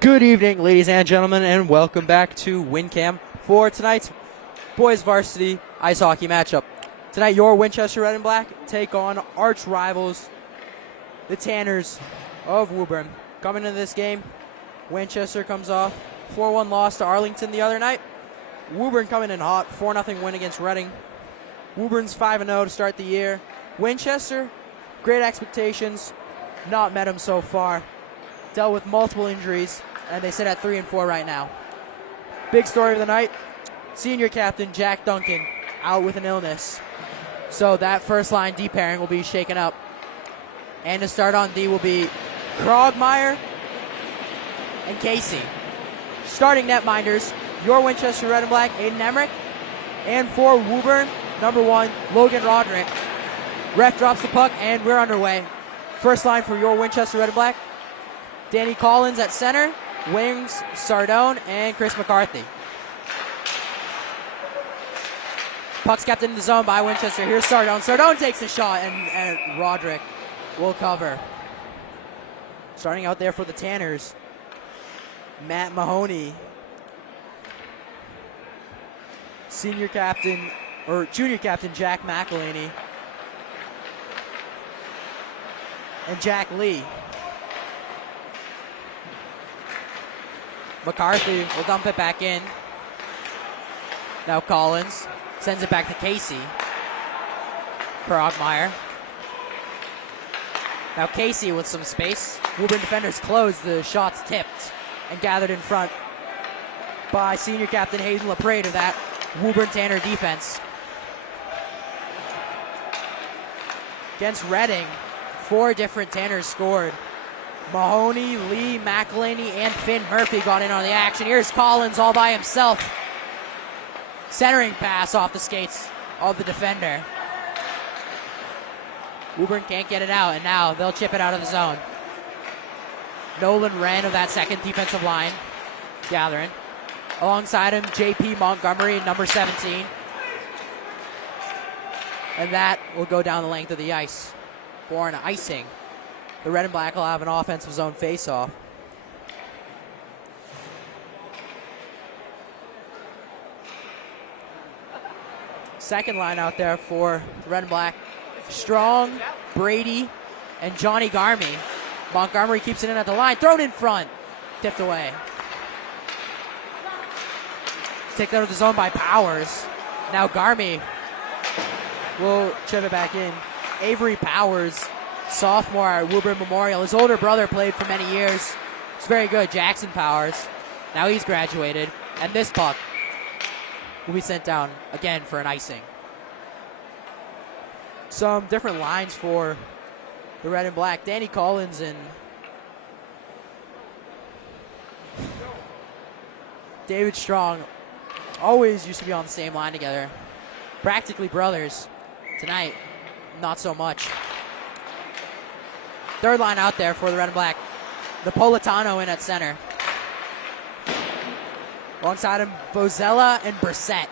Good evening, ladies and gentlemen, and welcome back to WinCam for tonight's boys varsity ice hockey matchup. Tonight, your Winchester Red and Black take on arch rivals, the Tanners of Woburn. Coming into this game, Winchester comes off 4-1 loss to Arlington the other night. Woburn coming in hot, 4-0 win against Reading. Woburn's 5-0 to start the year. Winchester, great expectations, not met them so far. Dealt with multiple injuries, and they sit at 3-4 right now. Big story of the night, senior captain Jack Duncan out with an illness. So that first line D pairing will be shaken up. And to start on D will be Krogmeyer and Casey. Starting netminders, your Winchester Red and Black, Aiden Emmerich. And for Woburn, number 1, Logan Roderick. Ref drops the puck, and we're underway. First line for your Winchester Red and Black, Danny Collins at center, wings, Sardone, and Chris McCarthy. Puck's kept in the zone by Winchester. Here's Sardone. Sardone takes the shot, and Roderick will cover. Starting out there for the Tanners, Matt Mahoney. Junior captain Jack McElhaney. And Jack Lee. McCarthy will dump it back in. Now Collins sends it back to Casey. Krogmeyer. Now Casey with some space. Woburn defenders closed. The shots tipped and gathered in front by senior captain Hayden LaPrade of that Woburn Tanner defense. Against Reading, 4 different Tanners scored. Mahoney, Lee, McElhaney, and Finn Murphy got in on the action. Here's Collins all by himself. Centering pass off the skates of the defender. Woburn can't get it out, and now they'll chip it out of the zone. Nolan Wren of that second defensive line gathering. Alongside him, J.P. Montgomery, number 17. And that will go down the length of the ice for an icing. The red and black will have an offensive zone face-off. Second line out there for the red and black. Strong, Brady, and Johnny Garmy. Montgomery keeps it in at the line. Thrown in front. Tipped away. Taken out of the zone by Powers. Now Garmy will chip it back in. Avery Powers, sophomore at Woburn Memorial. His older brother played for many years. It's very good, Jackson Powers. Now he's graduated. And this puck will be sent down again for an icing. Some different lines for the red and black. Danny Collins and David Strong always used to be on the same line together. Practically brothers. Tonight, not so much. Third line out there for the red and black. Napolitano in at center. Alongside him, Bozella and Brissett.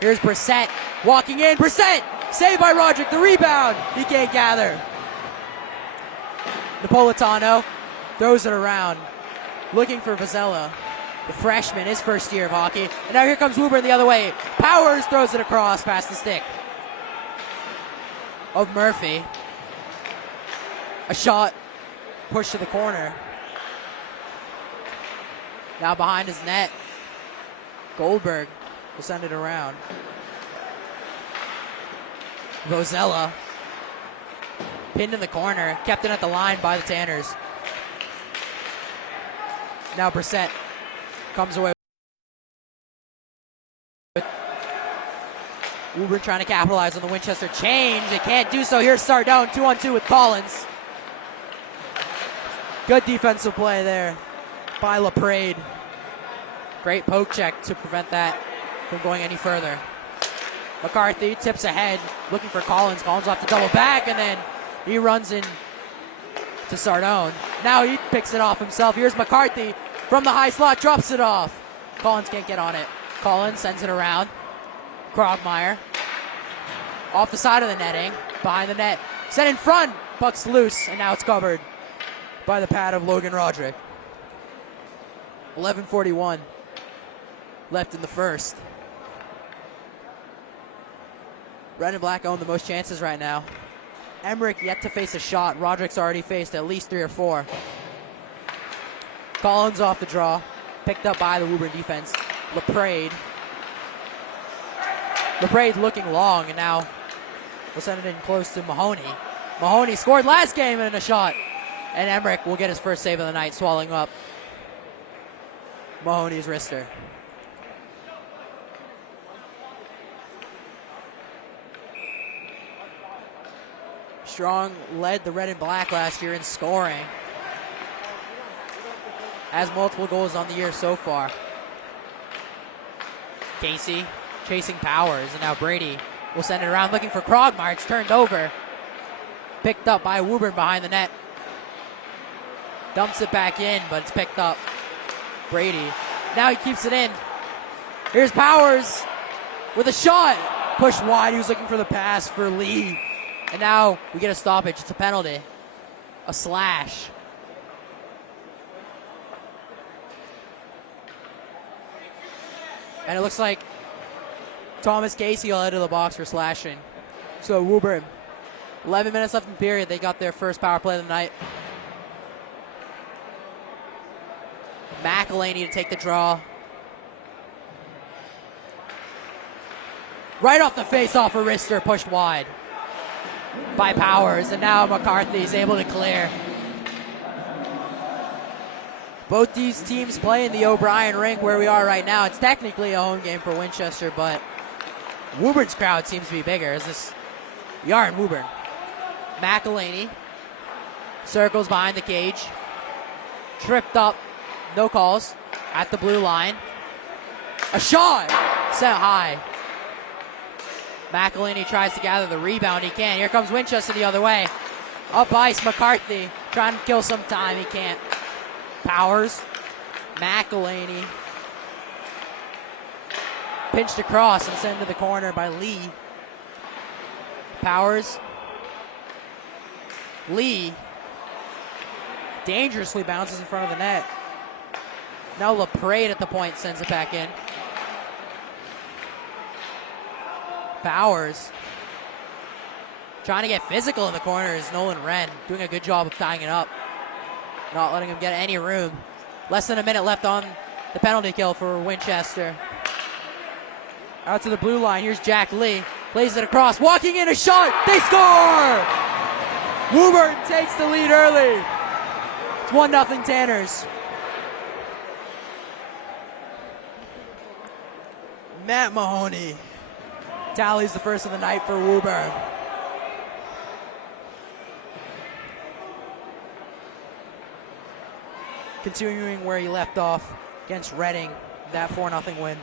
Here's Brissett walking in. Brissett saved by Roderick. The rebound. He can't gather. Napolitano throws it around. Looking for Bozella, the freshman, his first year of hockey. And now here comes Woburn the other way. Powers throws it across past the stick of Murphy. A shot pushed to the corner. Now behind his net. Goldberg will send it around. Rosella pinned in the corner, kept it at the line by the Tanners. Now Brissett comes away. Woburn trying to capitalize on the Winchester change. They can't do so. Here's Sardone, 2-on-2 with Collins. Good defensive play there by LaPrade. Great poke check to prevent that from going any further. McCarthy tips ahead, looking for Collins. Collins off to double back, and then he runs in to Sardone. Now he picks it off himself. Here's McCarthy from the high slot, drops it off. Collins can't get on it. Collins sends it around. Krogmeyer off the side of the netting, behind the net. Sent in front, puck's loose, and now it's covered by the pad of Logan Roderick. 11:41 left in the first. Red and black own the most chances right now. Emmerich yet to face a shot. Roderick's already faced at least 3 or 4. Collins off the draw. Picked up by the Woburn defense. LaPrade. LaPrade looking long, and now we'll send it in close to Mahoney. Mahoney scored last game in a shot. And Emmerich will get his first save of the night, swallowing up Mahoney's wrister. Strong led the red and black last year in scoring. Has multiple goals on the year so far. Casey chasing Powers, and now Brady will send it around looking for Krogmeyer. It's turned over. Picked up by Woburn behind the net. Dumps it back in, but it's picked up. Brady. Now he keeps it in. Here's Powers with a shot. Pushed wide. He was looking for the pass for Lee. And now we get a stoppage. It's a penalty. A slash. And it looks like Thomas Casey will head to the box for slashing. So Woburn, 11 minutes left in the period. They got their first power play of the night. McElhaney to take the draw. Right off the face-off, a wrister pushed wide. by Powers, and now McCarthy is able to clear. Both these teams play in the O'Brien rink where we are right now. It's technically a home game for Winchester, but Woburn's crowd seems to be bigger. We are in Woburn. McElhaney circles behind the cage. Tripped up, no calls, at the blue line. A shot, sent high. McElhaney tries to gather the rebound, he can't. Here comes Winchester the other way. Up ice, McCarthy trying to kill some time, he can't. Powers, McElhaney. Pinched across and sent to the corner by Lee. Powers. Lee dangerously bounces in front of the net. Now LaPrade at the point sends it back in. Powers trying to get physical in the corner is Nolan Wren, doing a good job of tying it up. Not letting him get any room. Less than a minute left on the penalty kill for Winchester. Out to the blue line, here's Jack Lee. Plays it across, walking in, a shot, they score! Woburn takes the lead early. It's 1-0 Tanners. Matt Mahoney tallies the first of the night for Woburn. Continuing where he left off against Reading, that 4-0 win.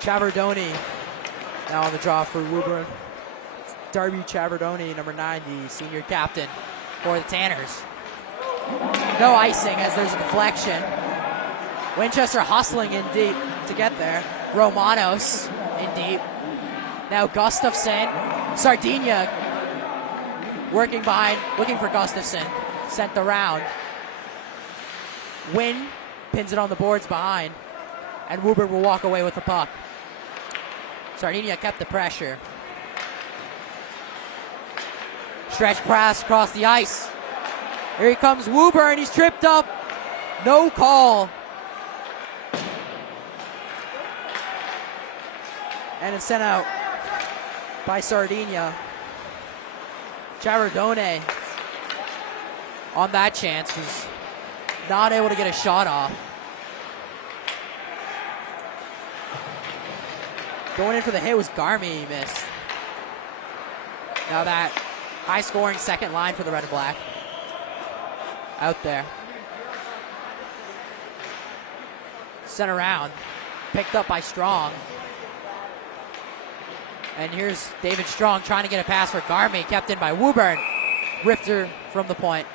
Chavardoni now on the draw for Woburn. Darby Chavardoni, number 9, the senior captain for the Tanners. No icing as there's a deflection. Winchester hustling in deep to get there. Romanos in deep. Now Gustafson. Sardinia working behind, looking for Gustafson. Sent the round. Wynn pins it on the boards behind. And Woburn will walk away with the puck. Sardinia kept the pressure. Stretch pass across the ice. Here he comes Woburn, he's tripped up. No call. And it's sent out by Sardinia. Chavardone on that chance was not able to get a shot off. Going in for the hit was Garmy, he missed. Now that high-scoring second line for the Red and Black. Out there. Sent around. Picked up by Strong. And here's David Strong trying to get a pass for Garmy, kept in by Woburn. Rifter from the point.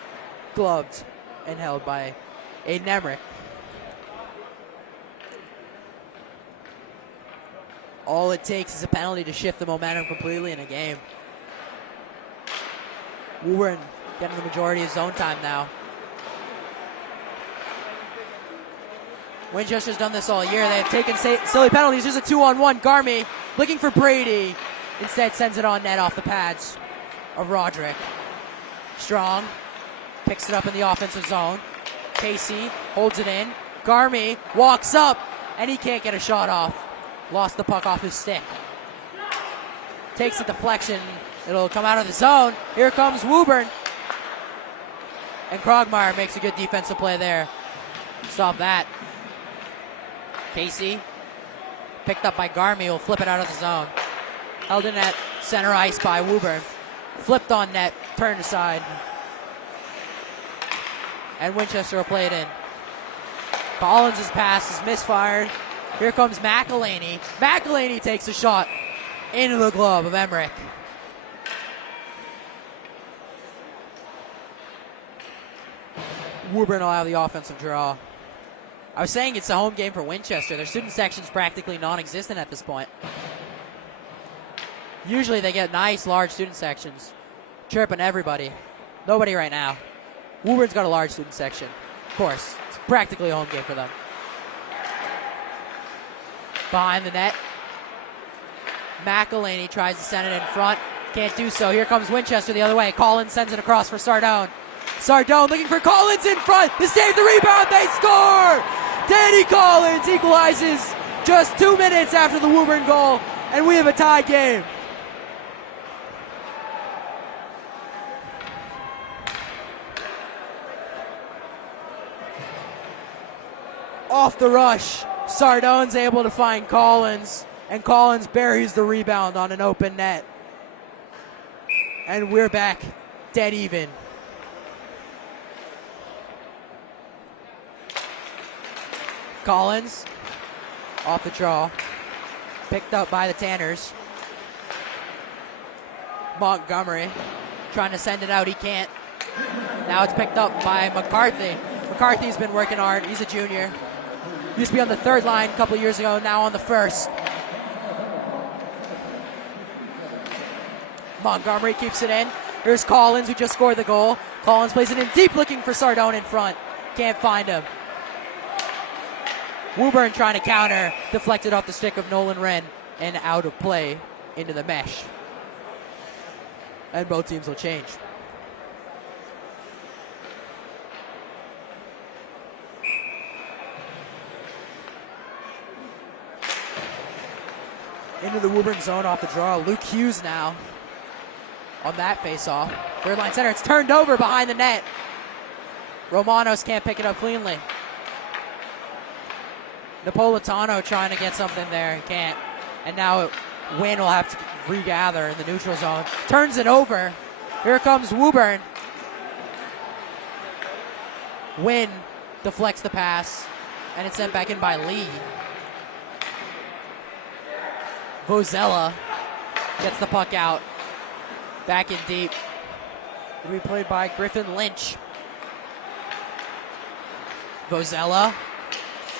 Gloved and held by Aiden Emmerich. All it takes is a penalty to shift the momentum completely in a game. Woburn getting the majority of zone time now. Winchester's done this all year. They have taken silly penalties. There's a 2-on-1. Garmy looking for Brady. Instead sends it on net off the pads of Roderick. Strong picks it up in the offensive zone. Casey holds it in. Garmy walks up and he can't get a shot off. Lost the puck off his stick. Takes a deflection. It'll come out of the zone. Here comes Woburn. And Krogmeyer makes a good defensive play there. Stop that. Casey, picked up by Garmy, will flip it out of the zone. Held in at center ice by Woburn. Flipped on net, turned aside. And Winchester will play it in. Collins' pass is misfired. Here comes McElhaney. McElhaney takes a shot into the glove of Emmerich. Woburn will have the offensive draw. I was saying it's a home game for Winchester. Their student section's practically non-existent at this point. Usually they get nice, large student sections. Chirping everybody. Nobody right now. Woburn's got a large student section. Of course, it's practically a home game for them. Behind the net. McElhaney tries to send it in front. Can't do so. Here comes Winchester the other way. Collins sends it across for Sardone. Sardone looking for Collins in front. To save the rebound. They score! Danny Collins equalizes Just 2 minutes after the Woburn goal, and we have a tie game. Off the rush, Sardone's able to find Collins, and Collins buries the rebound on an open net. And we're back dead even. Collins off the draw, picked up by the Tanners. Montgomery trying to send it out, he can't. Now it's picked up by McCarthy. McCarthy's been working hard, he's a junior. Used to be on the third line a couple years ago, now on the first. Montgomery keeps it in. Here's Collins, who just scored the goal. Collins plays it in deep, looking for Sardone in front. Can't find him. Woburn trying to counter, deflected off the stick of Nolan Wren and out of play into the mesh. And both teams will change. Into the Woburn zone off the draw. Luke Hughes now on that face-off. Third line center, it's turned over behind the net. Romanos can't pick it up cleanly. Napolitano trying to get something there and can't. And now Wynn will have to regather in the neutral zone. Turns it over. Here comes Woburn. Wynn deflects the pass, and it's sent back in by Lee. Vozella gets the puck out. Back in deep. It'll be played by Griffin Lynch. Vozella.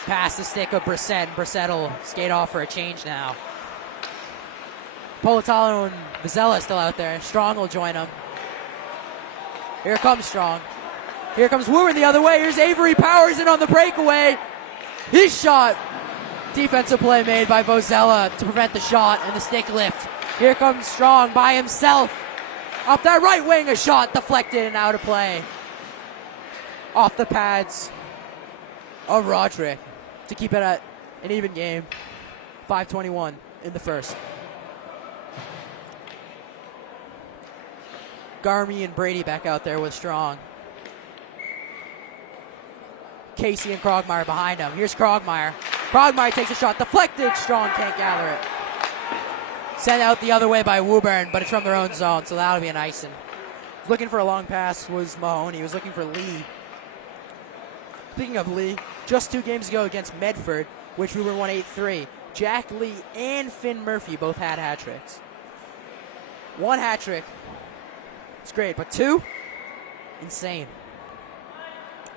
Pass the stick of Brissett. Brissett will skate off for a change now. Politano and Vozella still out there. Strong will join them. Here comes Strong. Here comes Woburn the other way. Here's Avery Powers in on the breakaway. His shot. Defensive play made by Vozella to prevent the shot and the stick lift. Here comes Strong by himself. Up that right wing, a shot deflected and out of play. Off the pads of Roderick to keep it at an even game. 5:21 in the first. Garmy and Brady back out there with Strong. Casey and Krogmeyer behind him. Here's Krogmeyer. Krogmeyer takes a shot, deflected. Strong can't gather it. Sent out the other way by Woburn, but it's from their own zone, so that'll be an icing. Looking for a long pass was Mahoney. He was looking for Lee. Speaking of Lee, just 2 games ago against Medford, which Woburn won 8-3, Jack Lee and Finn Murphy both had hat tricks. 1 hat trick, it's great, but 2, insane.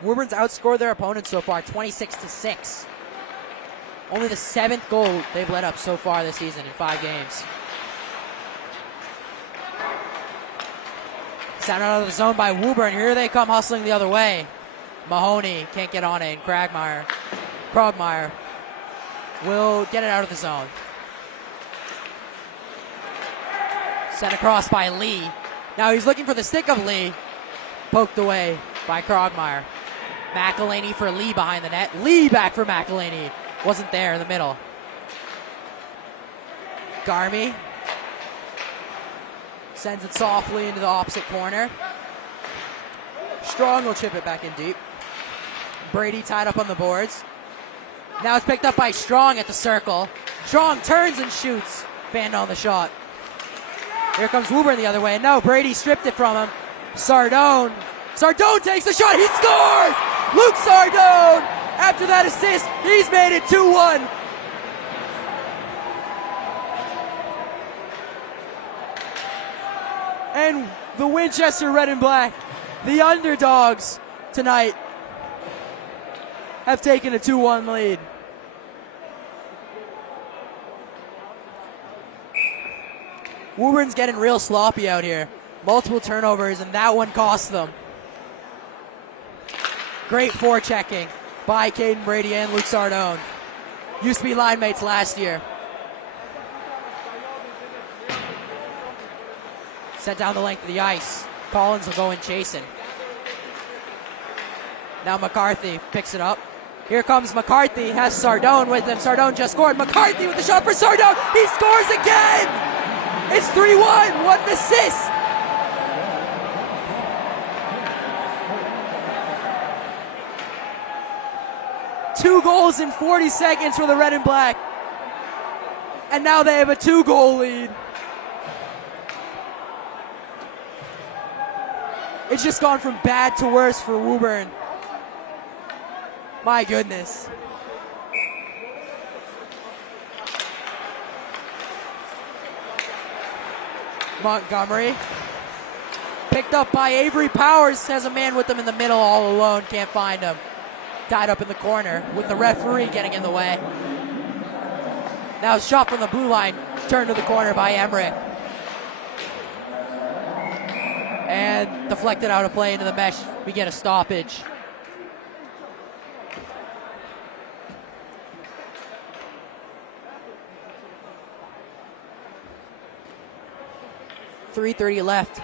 Woburn's outscored their opponents so far, 26-6. Only the 7th goal they've let up so far this season in 5 games. Sent out of the zone by Woburn. Here they come hustling the other way. Mahoney can't get on it, and Krogmeyer will get it out of the zone. Sent across by Lee. Now he's looking for the stick of Lee. Poked away by Krogmeyer. McElhaney for Lee behind the net. Lee back for McElhaney. Wasn't there in the middle. Garmy sends it softly into the opposite corner. Strong will chip it back in deep. Brady tied up on the boards. Now it's picked up by Strong at the circle. Strong turns and shoots. Fanned on the shot. Here comes Woburn the other way. No, Brady stripped it from him. Sardone takes the shot. He scores! Luke Sardone! After that assist, he's made it 2-1. And the Winchester Red and Black, the underdogs tonight, have taken a 2-1 lead. Woburn's getting real sloppy out here. Multiple turnovers, and that one cost them. Great forechecking by Caden Brady and Luke Sardone. Used to be line mates last year. Sent down the length of the ice. Collins will go in chasing. Now McCarthy picks it up. Here comes McCarthy, has Sardone with him. Sardone just scored. McCarthy with the shot for Sardone. He scores again. It's 3-1. What an assist. Two goals in 40 seconds for the Red and Black. And now they have a 2-goal lead. It's just gone from bad to worse for Woburn. My goodness. Montgomery. Picked up by Avery Powers. Has a man with him in the middle all alone. Can't find him. Tied up in the corner with the referee getting in the way. Now a shot from the blue line. Turned to the corner by Emmerich. And deflected out of play into the mesh. We get a stoppage. .330 left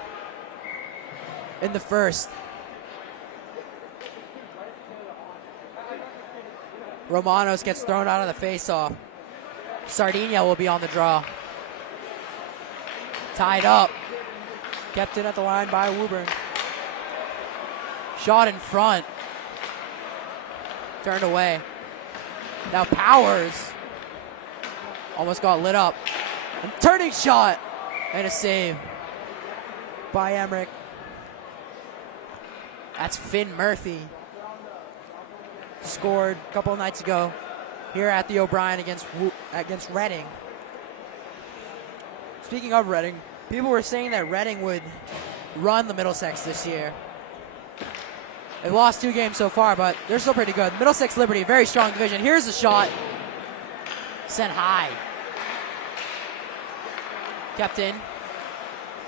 in the first. Romanos gets thrown out of the faceoff. Sardinia will be on the draw. Tied up. Kept it at the line by Woburn. Shot in front. Turned away. Now Powers almost got lit up. And turning shot. And a save by Emmerich. That's Finn Murphy. Scored a couple of nights ago here at the O'Brien against Reading. Speaking of Reading, people were saying that Reading would run the Middlesex this year. They've lost 2 games so far, but they're still pretty good. Middlesex Liberty, very strong division. Here's a shot. Sent high. Kept in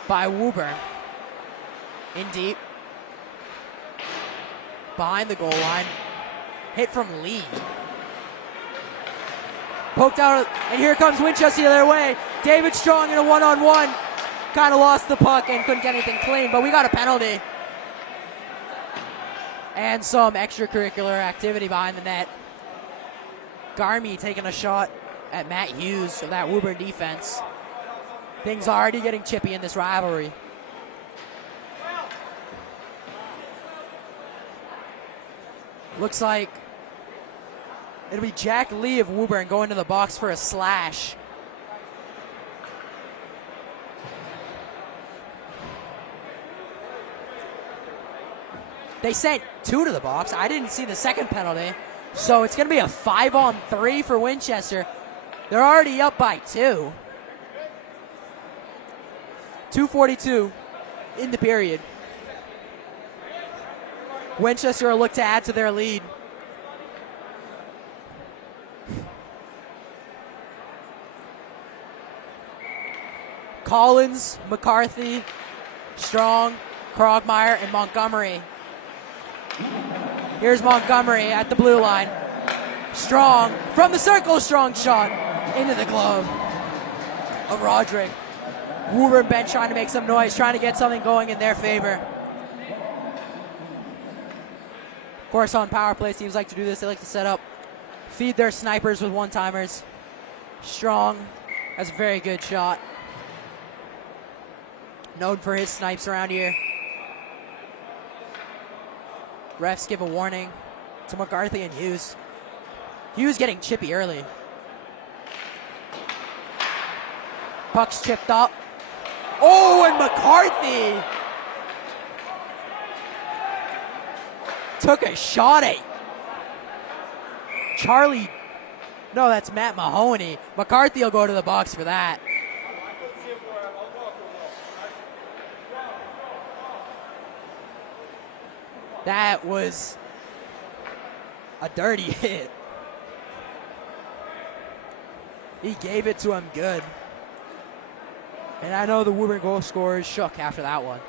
by Woburn. In deep. Behind the goal line. Hit from Lee. Poked out, and here comes Winchester the other way. David Strong in a one-on-one. Kind of lost the puck and couldn't get anything clean, but we got a penalty. And some extracurricular activity behind the net. Garmy taking a shot at Matt Hughes of that Woburn defense. Things are already getting chippy in this rivalry. Looks like it'll be Jack Lee of Woburn going to the box for a slash. They sent 2 to the box. I didn't see the second penalty. So it's going to be a 5-on-3 for Winchester. They're already up by 2. 2:42 in the period. Winchester will look to add to their lead. Collins, McCarthy, Strong, Krogmeyer, and Montgomery. Here's Montgomery at the blue line. Strong from the circle, Strong shot into the glove of Roderick. Woburn bench trying to make some noise, trying to get something going in their favor. Of course, on power plays, teams like to do this. They like to set up, feed their snipers with one-timers. Strong has a very good shot. Known for his snipes around here. Refs give a warning to McCarthy and Hughes. Hughes getting chippy early. Puck's chipped up. Oh, and McCarthy took a shot at Charlie. No, that's Matt Mahoney. McCarthy will go to the box for that. That was a dirty hit. He gave it to him good. And I know the Woburn goal scorers shook after that one.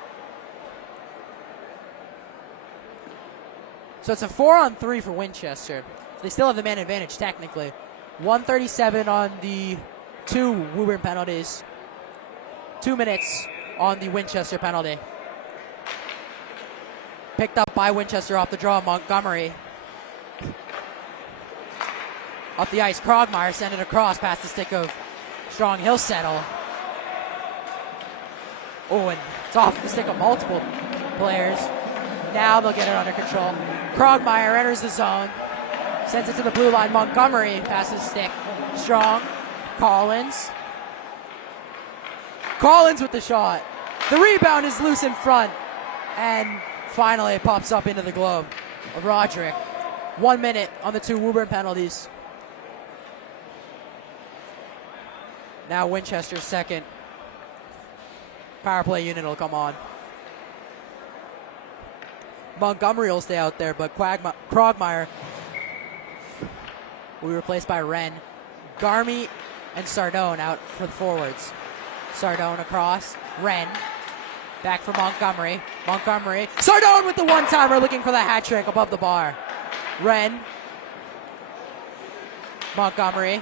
So it's a 4-on-3 for Winchester. They still have the man advantage technically. 1:37 on the 2 Woburn penalties. 2 minutes on the Winchester penalty. Picked up by Winchester off the draw, Montgomery. Up the ice, Krogmeyer send it across past the stick of Strong. He'll settle. Oh, and it's off the stick of multiple players. Now they'll get it under control. Krogmeyer enters the zone. Sends it to the blue line. Montgomery passes stick. Strong. Collins. Collins with the shot. The rebound is loose in front. And finally it pops up into the glove of Roderick. 1 minute on the 2 Woburn penalties. Now Winchester's second power play unit will come on. Montgomery will stay out there, but Krogmeyer will be replaced by Wren. Garmy and Sardone out for the forwards. Sardone across. Wren. Back for Montgomery. Montgomery. Sardone with the one-timer, looking for the hat trick above the bar. Wren. Montgomery.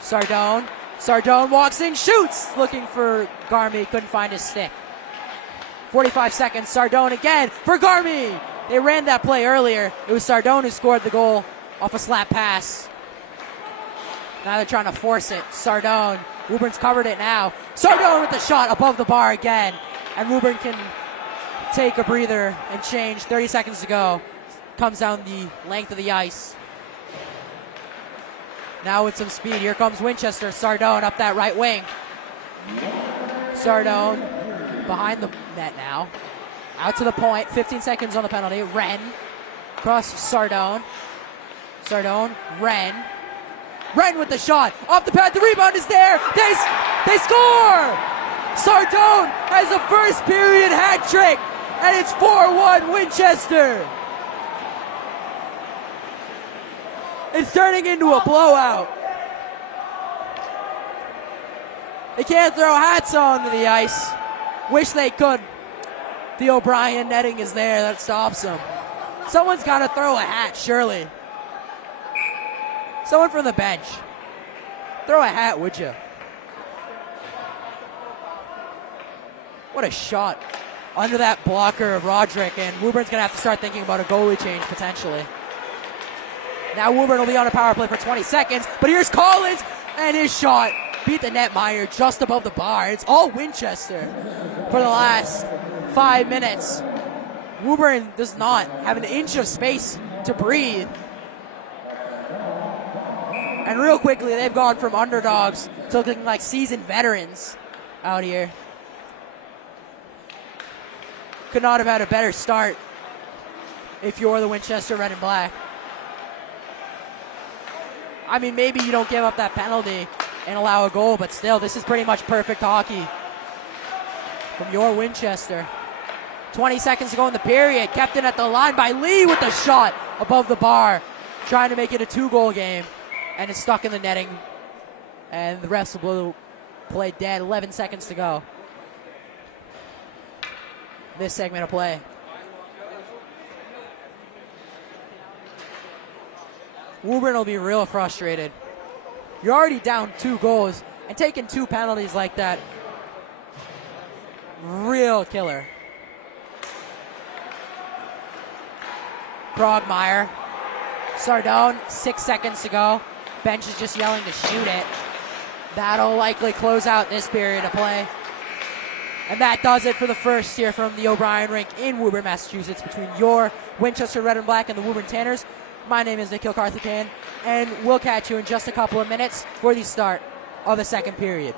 Sardone. Sardone walks in, shoots! Looking for Garmy, couldn't find his stick. 45 seconds, Sardone again for Garmy! They ran that play earlier. It was Sardone who scored the goal off a slap pass. Now they're trying to force it. Sardone. Woburn's covered it now. Sardone with the shot above the bar again. And Woburn can take a breather and change. 30 seconds to go. Comes down the length of the ice. Now with some speed, here comes Winchester. Sardone up that right wing. Sardone behind the net now. Out to the point, 15 seconds on the penalty. Wren, cross Sardone. Sardone, Wren. Wren with the shot, off the pad, the rebound is there. They score! Sardone has a first period hat trick, and it's 4-1 Winchester. It's turning into a blowout. They can't throw hats onto the ice. Wish they could. The O'Brien netting is there, that stops them. Someone's got to throw a hat, surely. Someone from the bench. Throw a hat, would you? What a shot. Under that blocker of Roderick, and Woburn's going to have to start thinking about a goalie change, potentially. Now Woburn will be on a power play for 20 seconds, but here's Collins, and his shot beat the netminer just above the bar. It's all Winchester for the last 5 minutes. Woburn does not have an inch of space to breathe. And real quickly, they've gone from underdogs to looking like seasoned veterans out here. Could not have had a better start if you're the Winchester Red and Black. I mean, maybe you don't give up that penalty and allow a goal, but still, this is pretty much perfect hockey from your Winchester. 20 seconds to go in the period. Kept in at the line by Lee with the shot above the bar, trying to make it a 2-goal game, and it's stuck in the netting. And the refs will blow play dead. 11 seconds to go. This segment of play. Woburn will be real frustrated. You're already down 2 goals, and taking 2 penalties like that, real killer. Krogmeyer. Sardone, 6 seconds to go. Bench is just yelling to shoot it. That'll likely close out this period of play. And that does it for the first here from the O'Brien rink in Woburn, Massachusetts, between your Winchester Red and Black and the Woburn Tanners. My name is Nikhil Karthikeyan, and we'll catch you in just a couple of minutes for the start of the second period.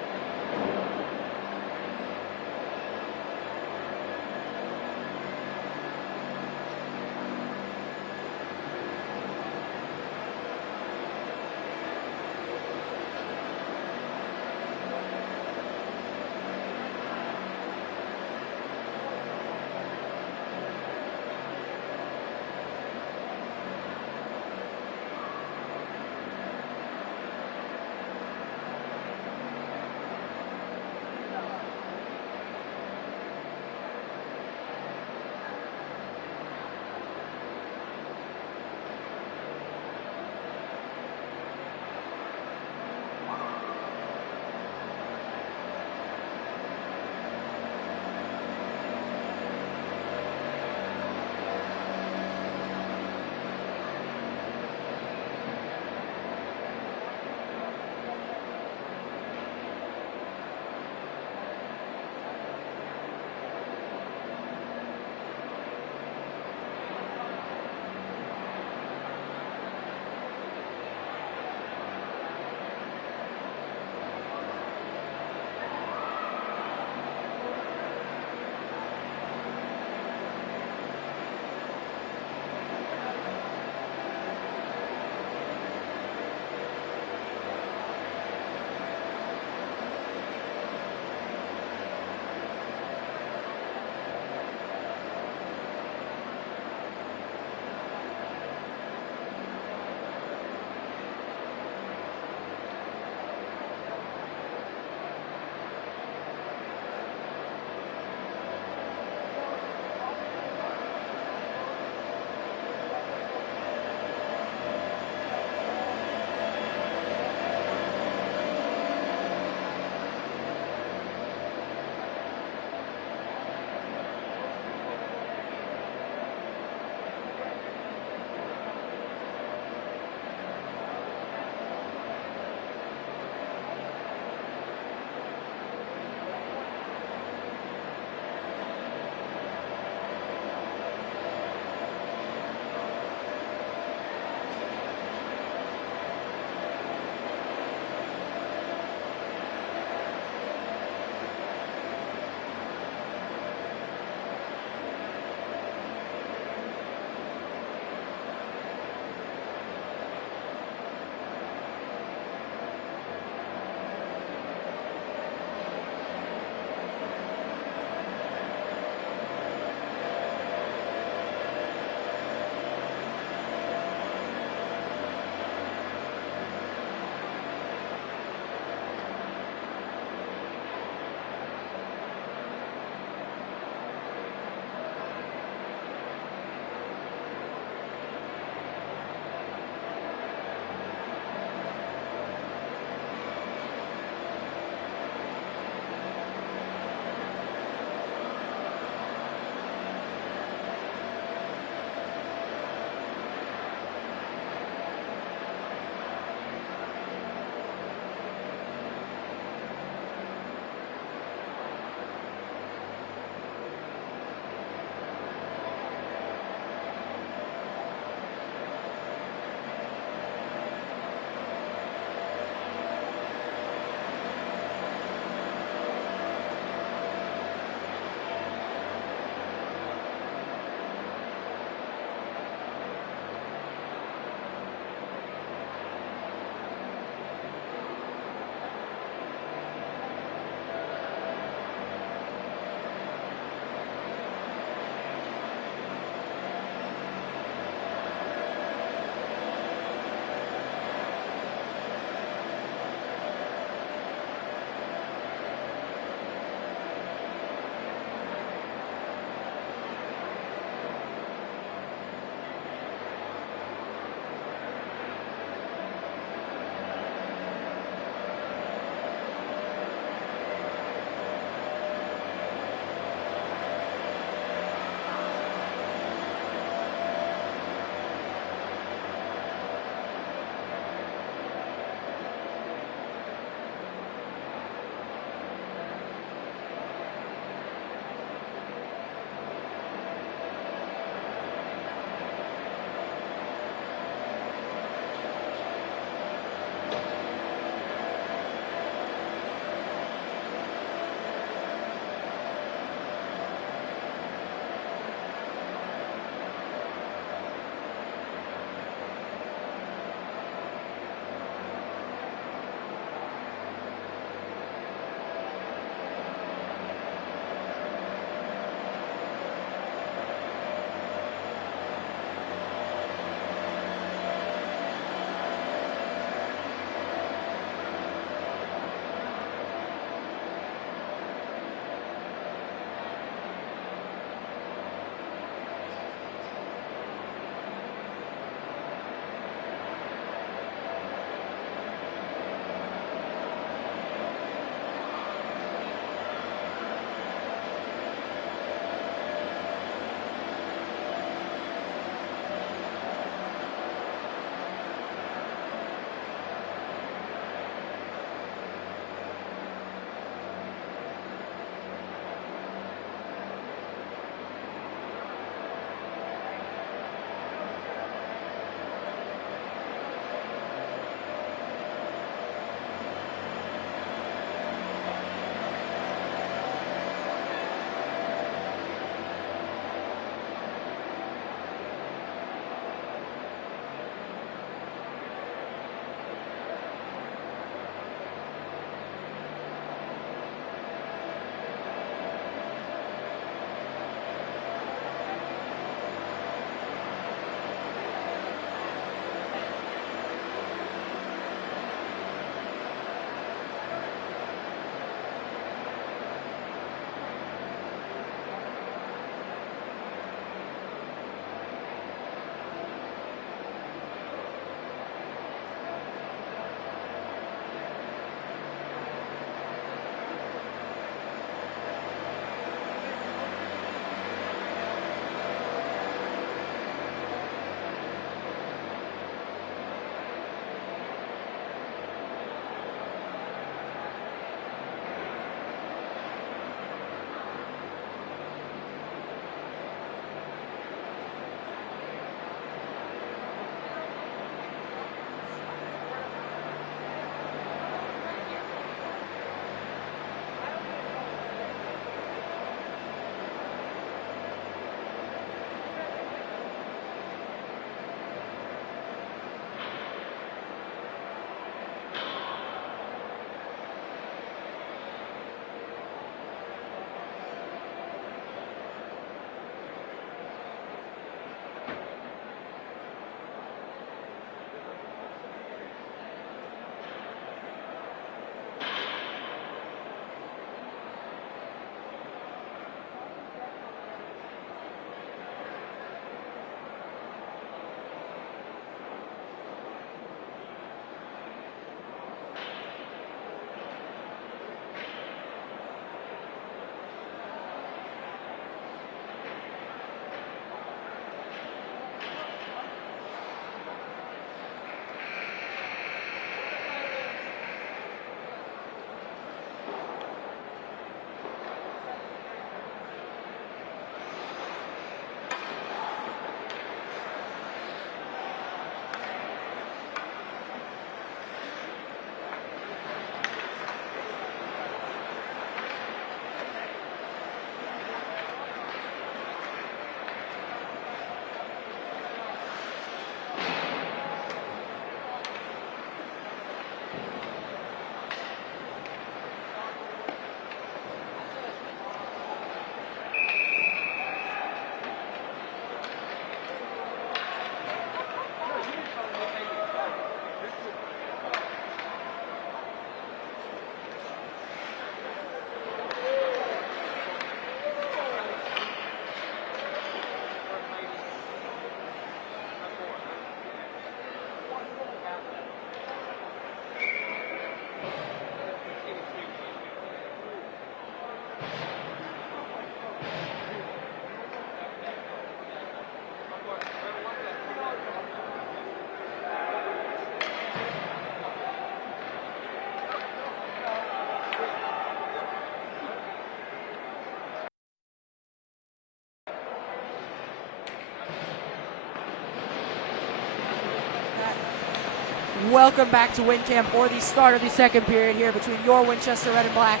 Welcome back to WinCam for the start of the second period here between your Winchester Red and Black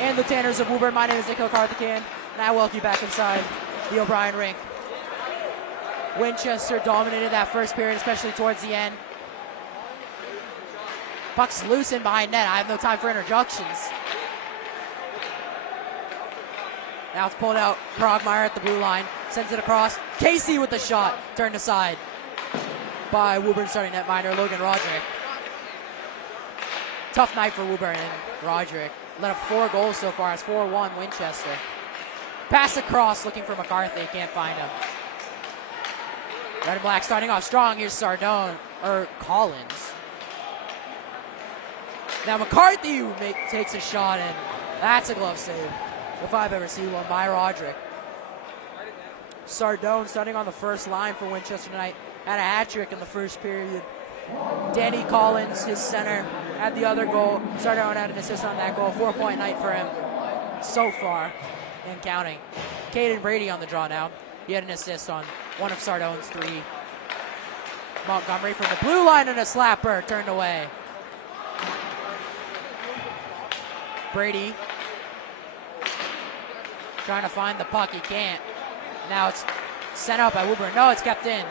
and the Tanners of Woburn. My name is Nikhil Karthikeyan, and I welcome you back inside the O'Brien rink. Winchester dominated that first period, especially towards the end. Puck's loose in behind net. I have no time for introductions. Now it's pulled out. Krogmeyer at the blue line. Sends it across. Casey with the shot. Turned aside by Woburn starting netminder Logan Roderick. Tough night for Woburn and Roderick. Let up 4 goals so far. It's 4-1 Winchester. Pass across looking for McCarthy. Can't find him. Red and Black starting off strong. Here's Collins. Now McCarthy takes a shot, and that's a glove save, if I've ever seen one, by Roderick. Sardone starting on the first line for Winchester tonight. Had a hat trick in the first period. Danny Collins, his center, had the other goal. Sardone had an assist on that goal. 4-point night for him so far, and counting. Caden Brady on the draw now. He had an assist on one of Sardone's 3. Montgomery from the blue line and a slapper turned away. Brady trying to find the puck. He can't. Now it's sent out by Woburn. No, it's kept in.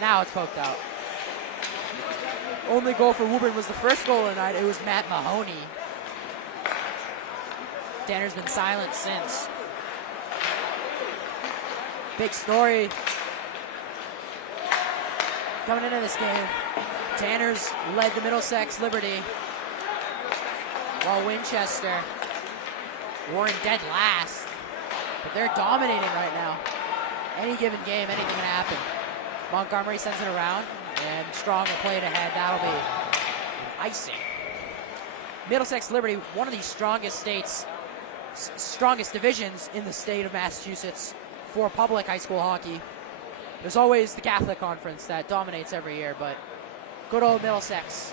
Now it's poked out. Only goal for Woburn was the first goal of the night. It was Matt Mahoney. Tanner's been silent since. Big story coming into this game. Tanner's led the Middlesex Liberty, while Winchester were in dead last. But they're dominating right now. Any given game, anything can happen. Montgomery sends it around, and Strong will play it ahead. That'll be an icing. Middlesex Liberty, one of the strongest divisions in the state of Massachusetts for public high school hockey. There's always the Catholic Conference that dominates every year, but good old Middlesex,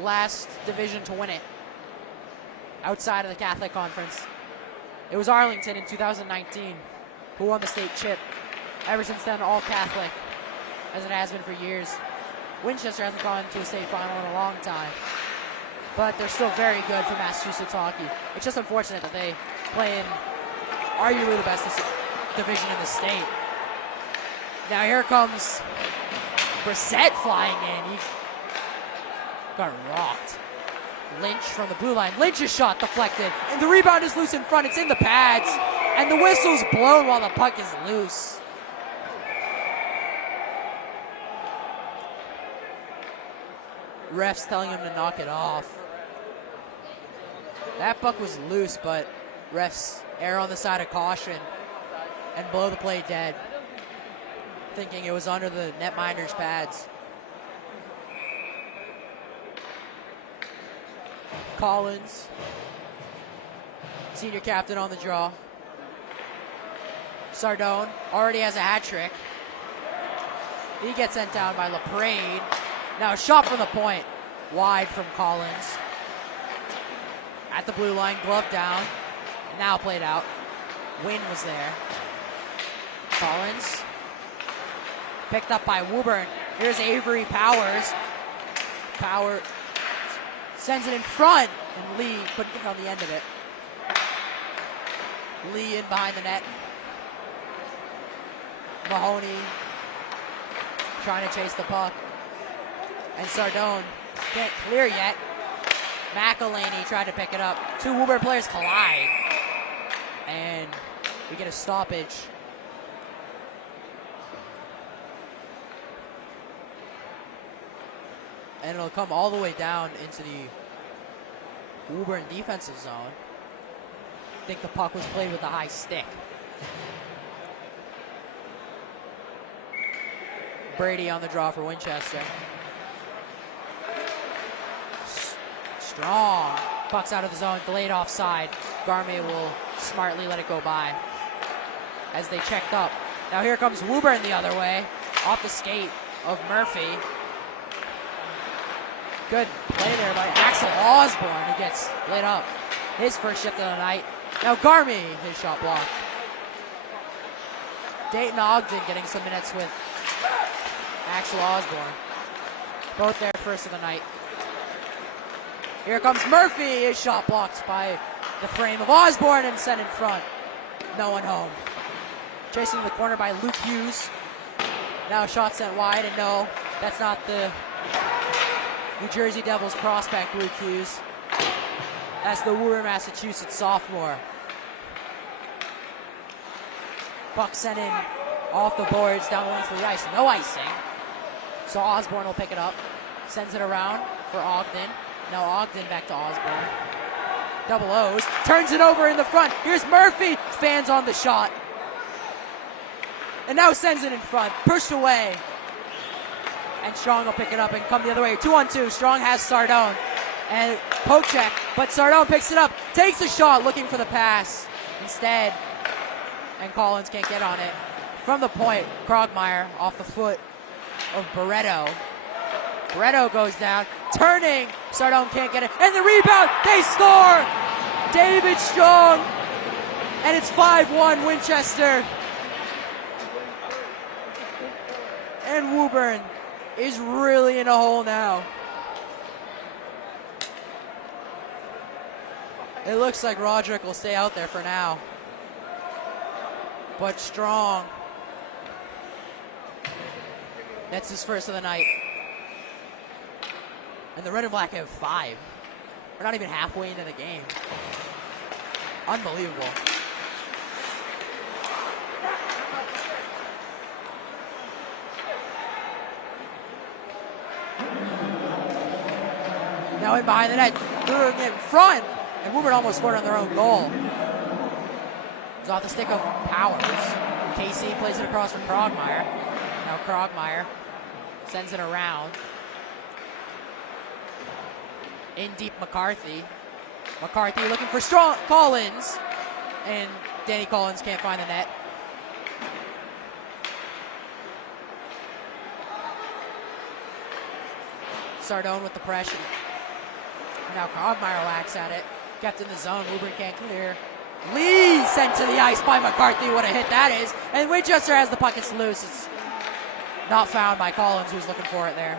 last division to win it outside of the Catholic Conference. It was Arlington in 2019 who won the state chip. Ever since then, all Catholic, as it has been for years. Winchester hasn't gone to a state final in a long time, but they're still very good for Massachusetts hockey. It's just unfortunate that they play in arguably the best division in the state. Now here comes Brissett flying in. He got rocked. Lynch from the blue line. Lynch's shot deflected, and the rebound is loose in front. It's in the pads, and the whistle's blown while the puck is loose. Refs telling him to knock it off. That puck was loose, but refs err on the side of caution and blow the play dead, thinking it was under the netminder's pads. Collins, senior captain on the draw. Sardone already has a hat trick. He gets sent down by LaPrade. Now a shot from the point, wide from Collins. At the blue line, glove down. Now played out. Wynn was there. Collins picked up by Woburn. Here's Avery Powers. Power sends it in front, and Lee couldn't get on the end of it. Lee in behind the net. Mahoney trying to chase the puck. And Sardone can't clear yet. McElhaney tried to pick it up. 2 Woburn players collide. And we get a stoppage. And it'll come all the way down into the Woburn defensive zone. I think the puck was played with a high stick. Brady on the draw for Winchester. Strong. Puck's out of the zone, delayed offside. Garme will smartly let it go by as they checked up. Now here comes Woburn the other way, off the skate of Murphy. Good play there by Axel Osborne. He gets lit up. His first shift of the night. Now Garme, his shot blocked. Dayton Ogden getting some minutes with Axel Osborne. Both their first of the night. Here comes Murphy. His shot blocked by the frame of Osborne and sent in front. No one home. Chasing the corner by Luke Hughes. Now a shot sent wide, and no, that's not the New Jersey Devils prospect, Luke Hughes. That's the Woburn, Massachusetts sophomore. Puck sent in off the boards, down the length of the ice. No icing. So Osborne will pick it up. Sends it around for Ogden. Now Ogden back to Osborne. Double O's. Turns it over in the front. Here's Murphy. Fans on the shot. And now sends it in front. Pushed away. And Strong will pick it up and come the other way. 2-on-2. Strong has Sardone. And poke check. But Sardone picks it up. Takes a shot looking for the pass. Instead. And Collins can't get on it. From the point, Krogmeyer off the foot of Barreto. Barreto goes down. Turning. Sardone can't get it. And the rebound. They score. David Strong. And it's 5-1 Winchester. And Woburn is really in a hole now. It looks like Roderick will stay out there for now. But Strong. That's his first of the night. And the Red and Black have 5. We're not even halfway into the game. Unbelievable. Now in behind the net, threw it in front, and Woburn almost scored on their own goal. It was off the stick of Powers. KC plays it across from Krogmeyer. Now Krogmeyer sends it around. In deep McCarthy. McCarthy looking for Strong Collins. And Danny Collins can't find the net. Sardone with the pressure. Now Krogmeyer whacks at it. Kept in the zone. Woburn can't clear. Lee sent to the ice by McCarthy. What a hit that is. And Winchester has the puck. It's loose. It's not found by Collins, who's looking for it there.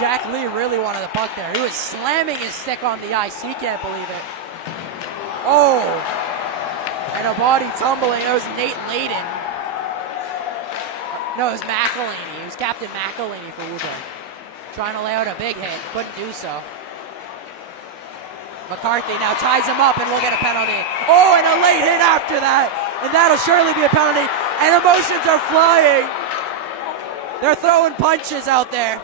Jack Lee really wanted the puck there. He was slamming his stick on the ice. He can't believe it. Oh! And a body tumbling. It was Nate Layden. No, it was McElhaney. It was Captain McElhaney for Woburn. Trying to lay out a big hit. Couldn't do so. McCarthy now ties him up and we'll get a penalty. Oh, and a late hit after that. And that'll surely be a penalty. And emotions are flying. They're throwing punches out there.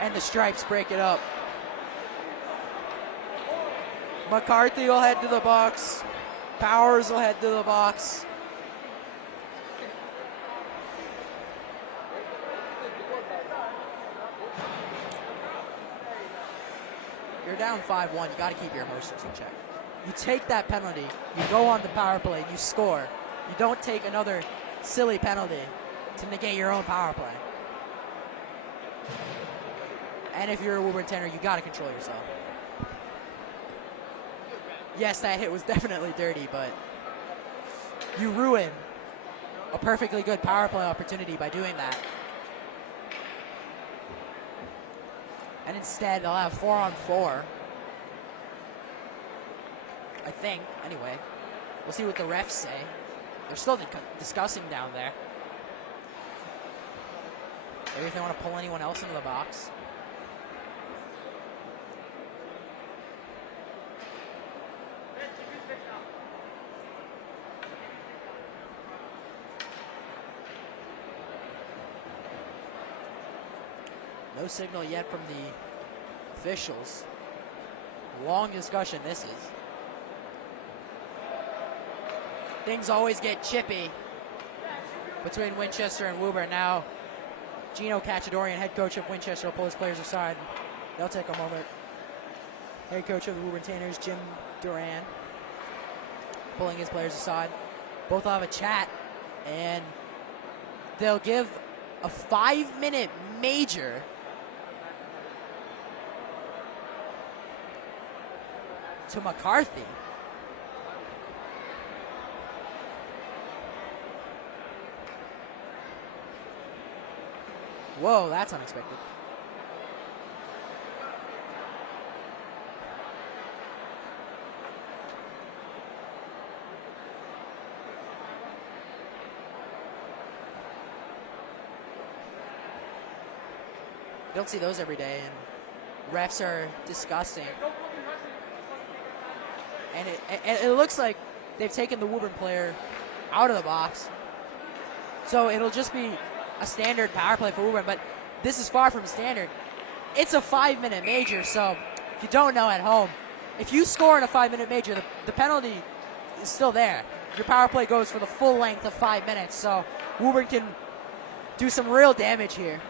And the Stripes break it up. McCarthy will head to the box. Powers will head to the box. You're down 5-1. You got to keep your emotions in check. You take that penalty. You go on the power play. You score. You don't take another silly penalty to negate your own power play. And if you're a Woburn Tanner, you got to control yourself. Yes, that hit was definitely dirty, but you ruin a perfectly good power play opportunity by doing that. And instead, they'll have 4-on-4. I think, anyway. We'll see what the refs say. They're still discussing down there. Maybe if they want to pull anyone else into the box. No signal yet from the officials. Long discussion this is. Things always get chippy between Winchester and Woburn. Now, Gino Cacciadorian, head coach of Winchester, will pull his players aside. They'll take a moment. Head coach of the Woburn Tanners, Jim Duran, pulling his players aside. Both will have a chat, and they'll give a 5-minute major to McCarthy. Whoa, that's unexpected. You don't see those every day, and refs are disgusting. And it looks like they've taken the Woburn player out of the box. So it'll just be a standard power play for Woburn, but this is far from standard. It's a 5-minute major, so if you don't know at home, if you score in a 5-minute major, the penalty is still there. Your power play goes for the full length of 5 minutes, so Woburn can do some real damage here.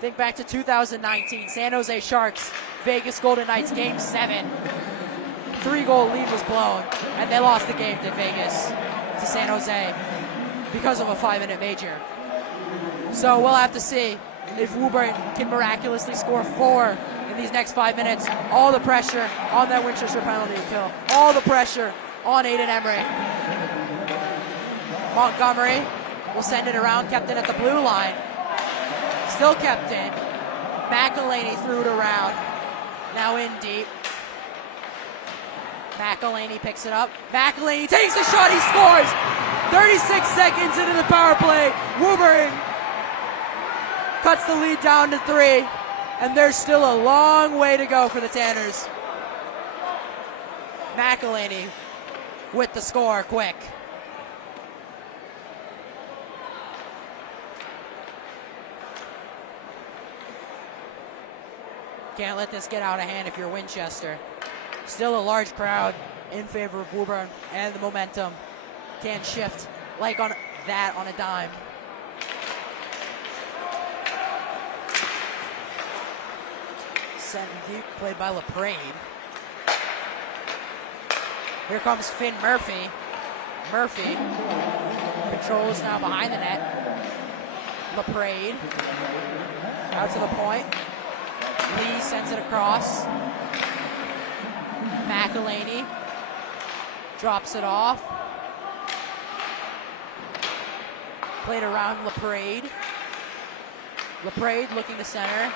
Think back to 2019, San Jose Sharks, Vegas Golden Knights, Game 7. 3-goal lead was blown, and they lost the game to Vegas, to San Jose, because of a 5-minute major. So we'll have to see if Woburn can miraculously score 4 in these next 5 minutes. All the pressure on that Winchester penalty kill. All the pressure on Aiden Emery. Montgomery will send it around, kept in at the blue line. Still kept in. McElhaney threw it around. Now in deep. McElhaney picks it up. McElhaney takes the shot, he scores! 36 seconds into the power play. Woburn cuts the lead down to 3, and there's still a long way to go for the Tanners. McElhaney with the score quick. Can't let this get out of hand if you're Winchester. Still a large crowd in favor of Woburn, and the momentum can't shift like on that on a dime. Sent deep, played by LaPrade. Here comes Finn Murphy. Murphy controls now behind the net. LaPrade out to the point. Lee sends it across. McElhaney drops it off. Played around LaPrade. LaPrade looking to center.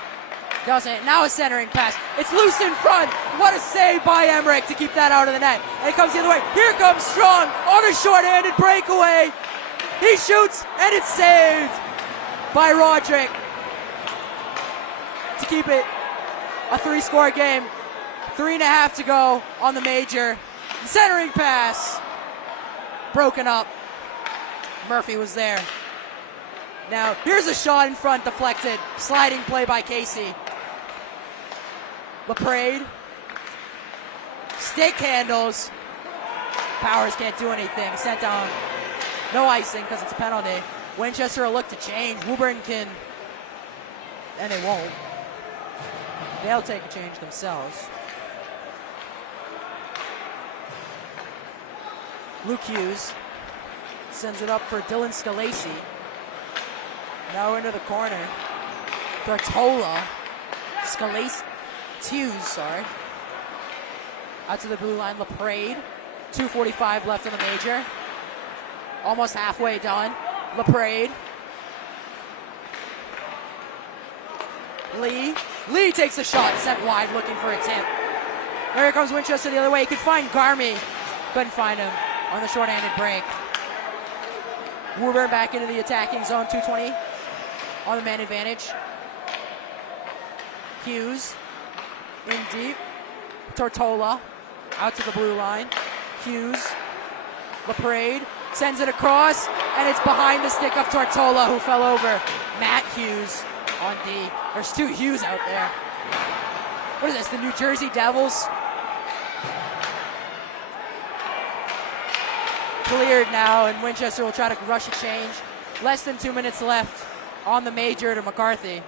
Doesn't. Now a centering pass. It's loose in front. What a save by Emmerich to keep that out of the net. And it comes the other way. Here comes Strong on a shorthanded breakaway. He shoots and it's saved by Roderick to keep it a 3-score game. 3.5 to go on the major. Centering pass. Broken up. Murphy was there. Now, here's a shot in front, deflected. Sliding play by Casey. LaPrade. Stick handles. Powers can't do anything. Sent down. No icing because it's a penalty. Winchester will look to change. Woburn can, and they won't. They'll take a change themselves. Luke Hughes sends it up for Dylan Scalasi. Now into the corner. Tortola. Scalasi. Hughes, sorry. Out to the blue line, LaPrade. 2:45 left in the major. Almost halfway done. LaPrade. Lee takes a shot, sent wide, looking for a tip. There comes Winchester the other way. He could find Garmy. Couldn't find him on the short-handed break. Woburn back into the attacking zone, 2:20 on the man advantage. Hughes in deep. Tortola out to the blue line. Hughes. LaPrade sends it across, and it's behind the stick of Tortola, who fell over. Matt Hughes on D. There's 2 Hughes out there. What is this, the New Jersey Devils? Cleared now, and Winchester will try to rush a change. Less than 2 minutes left on the major to McCarthy.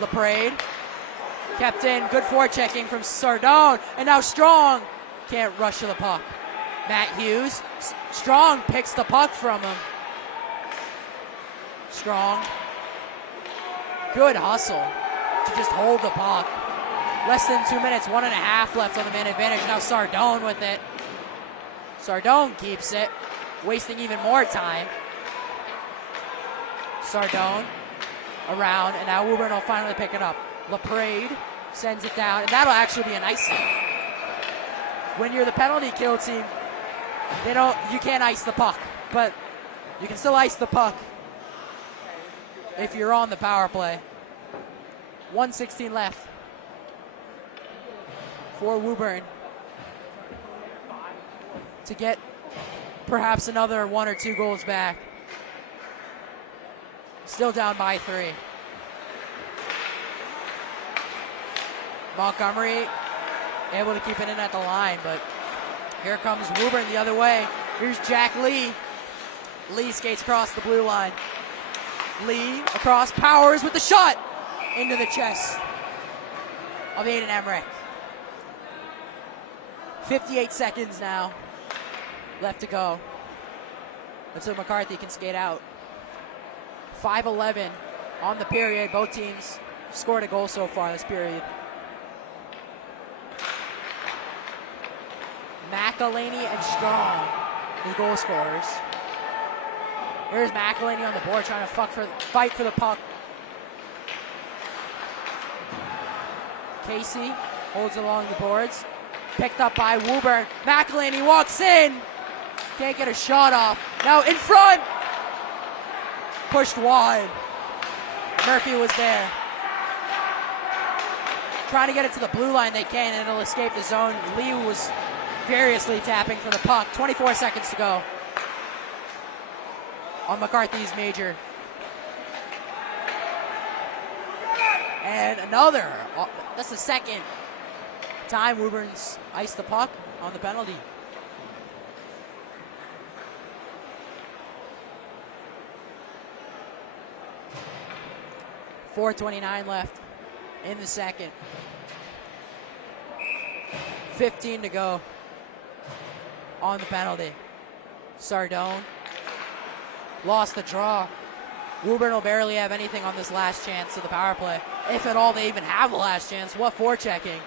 LaPrade kept in, good forechecking from Sardone, and now Strong can't rush to the puck. Matt Hughes, Strong picks the puck from him. Strong, good hustle to just hold the puck. Less than 2 minutes, 1.5 left on the man advantage. Now Sardone with it. Sardone keeps it, wasting even more time. Sardone around, and now Woburn will finally pick it up. LaPrade sends it down, and that'll actually be an icing. When you're the penalty kill team, you can't ice the puck, but you can still ice the puck if you're on the power play. 1:16 left for Woburn to get perhaps another 1 or 2 goals back. Still down by 3. Montgomery able to keep it in at the line, but here comes Woburn the other way. Here's Jack Lee. Lee skates across the blue line. Lee across, powers with the shot into the chest of Aiden Emmerich. 58 seconds now left to go until McCarthy can skate out. 5:11 on the period. Both teams scored a goal so far this period. McElhaney and Strong, the goal scorers. Here's McElhaney on the board trying to fight for the puck. Casey holds along the boards. Picked up by Woburn. McElhaney walks in. Can't get a shot off. Now in front. Pushed wide. Murphy was there. Trying to get it to the blue line, they can, and it'll escape the zone. Lee was furiously tapping for the puck. 24 seconds to go on McCarthy's major. And another. That's the second time Woburn's iced the puck on the penalty. .429 left in the second. 15 to go on the penalty. Sardone lost the draw. Woburn will barely have anything on this last chance of the power play. If at all they even have the last chance. What forechecking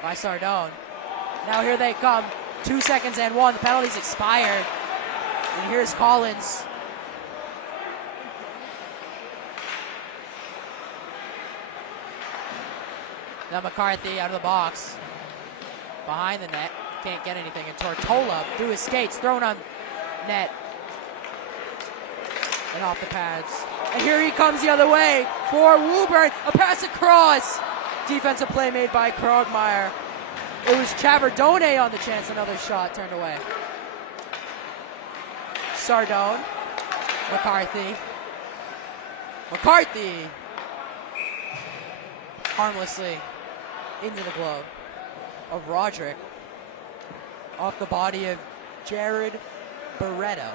by Sardone. Now here they come. 2 seconds and 1. The penalty's expired. And here's Collins. Now McCarthy out of the box. Behind the net. Can't get anything. And Tortola through his skates. Thrown on net. And off the pads. And here he comes the other way for Woburn. A pass across. Defensive play made by Krogmeyer. It was Chavardone on the chance. Another shot turned away. Sardone. McCarthy. McCarthy. Harmlessly into the glove of Roderick. Off the body of Jared Barreto.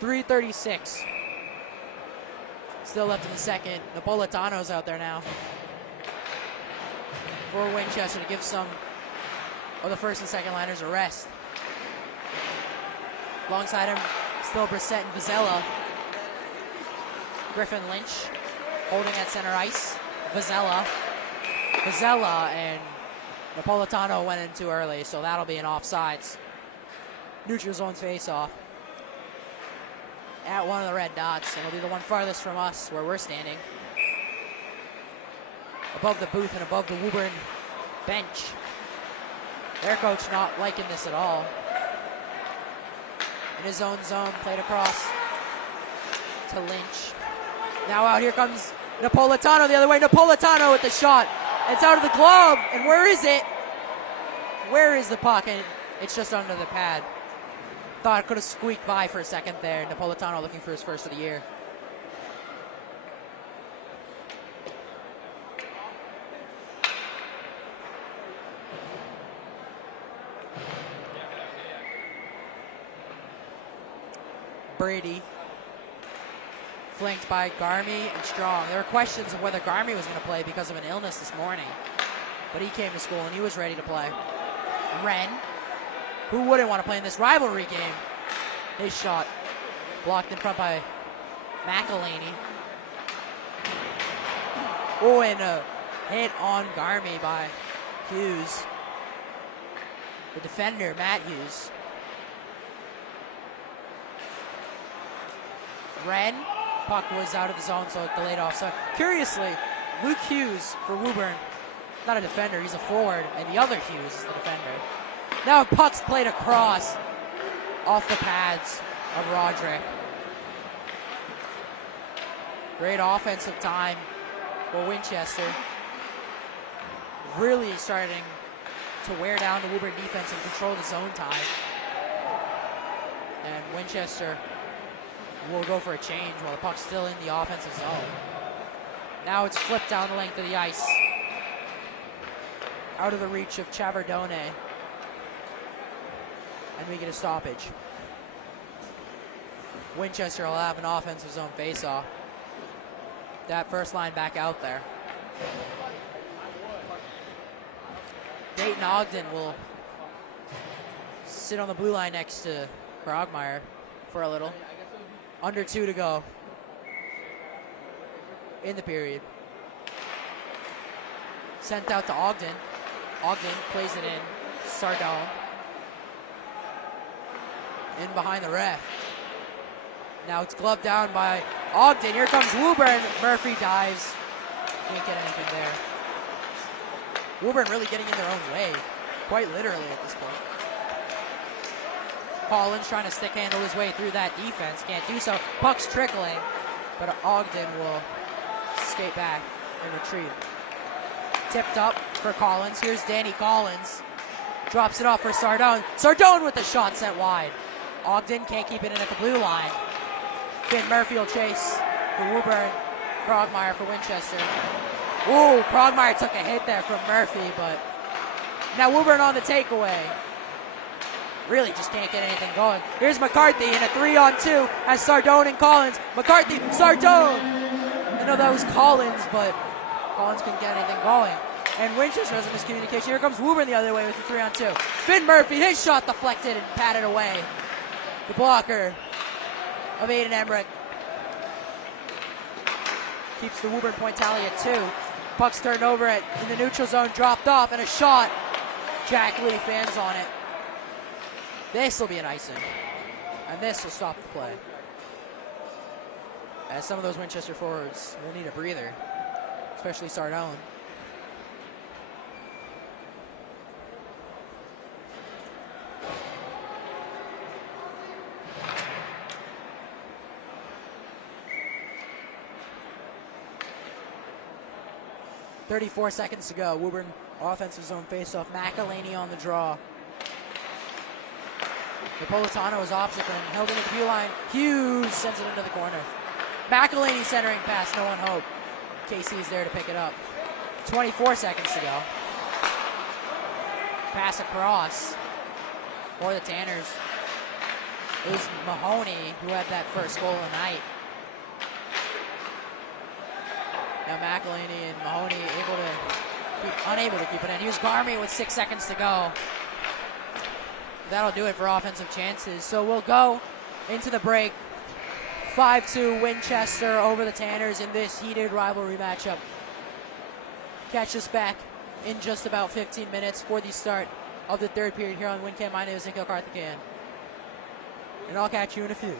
3:36. Still left in the second. Napolitano's out there now for Winchester to give some of the first and second liners a rest. Alongside him, still Brissett and Vizela. Griffin Lynch holding at center ice. Vizela and Napolitano went in too early, so that'll be an offsides. Neutral zone's face-off at one of the red dots, and it'll be the one farthest from us where we're standing. Above the booth and above the Woburn bench. Their coach not liking this at all. In his own zone, played across to Lynch. Now out here comes Napolitano the other way. Napolitano with the shot. It's out of the glove, and where is it? Where is the puck? And it's just under the pad. Thought it could have squeaked by for a second there. Napolitano looking for his first of the year. Brady. Flanked by Garmy and Strong. There were questions of whether Garmy was going to play because of an illness this morning. But he came to school and he was ready to play. Wren. Who wouldn't want to play in this rivalry game? His shot blocked in front by McElhaney. Oh, and a hit on Garmy by Hughes. The defender, Matt Hughes. Ren, puck was out of the zone, so it delayed offside. Curiously, Luke Hughes for Woburn, not a defender, he's a forward, and the other Hughes is the defender. Now puck's played across off the pads of Roderick. Great offensive time for Winchester. Really starting to wear down the Woburn defense and control the zone time. And Winchester will go for a change while the puck's still in the offensive zone. Now it's flipped down the length of the ice. Out of the reach of Chavardone. And we get a stoppage. Winchester will have an offensive zone faceoff. That first line back out there. Dayton Ogden will sit on the blue line next to Krogmeyer for a little. Under 2 to go in the period. Sent out to Ogden. Ogden plays it in. Sardone. In behind the ref. Now it's gloved down by Ogden. Here comes Woburn. Murphy dives. Can't get anything there. Woburn really getting in their own way. Quite literally at this point. Collins trying to stick handle his way through that defense. Can't do so. Puck's trickling. But Ogden will skate back and retrieve. Tipped up for Collins. Here's Danny Collins. Drops it off for Sardone. Sardone with the shot sent wide. Ogden can't keep it in at the blue line. Finn Murphy will chase for Woburn. Krogmeyer for Winchester. Ooh, Krogmeyer took a hit there from Murphy, but now Woburn on the takeaway. Really just can't get anything going. Here's McCarthy in a 3-on-2 as Sardone and Collins. McCarthy, Sardone! I know that was Collins, but Collins couldn't get anything going. And Winchester has a miscommunication. Here comes Woburn the other way with the 3-on-2. Finn Murphy, his shot deflected and patted away. The blocker of Aiden Emmerich keeps the Woburn point tally at 2. Puck's turned over in the neutral zone, dropped off, and a shot. Jack Lee fans on it. This will be an icing, and this will stop the play. As some of those Winchester forwards will need a breather, especially Sardone. .34 seconds to go. Woburn offensive zone faceoff. McElhaney on the draw. Napolitano is opposite for him. Held into the blue line. Hughes sends it into the corner. McElhaney centering pass. No one hope. KC is there to pick it up. 24 seconds to go. Pass across for the Tanners. It was Mahoney who had that first goal of the night. Now McElhaney and Mahoney unable to keep it in. Here's Garmy with 6 seconds to go. That'll do it for offensive chances. So we'll go into the break. 5-2 Winchester over the Tanners in this heated rivalry matchup. Catch us back in just about 15 minutes for the start of the third period here on WinCam. My name is Nikhil Karthikeyan. And I'll catch you in a few.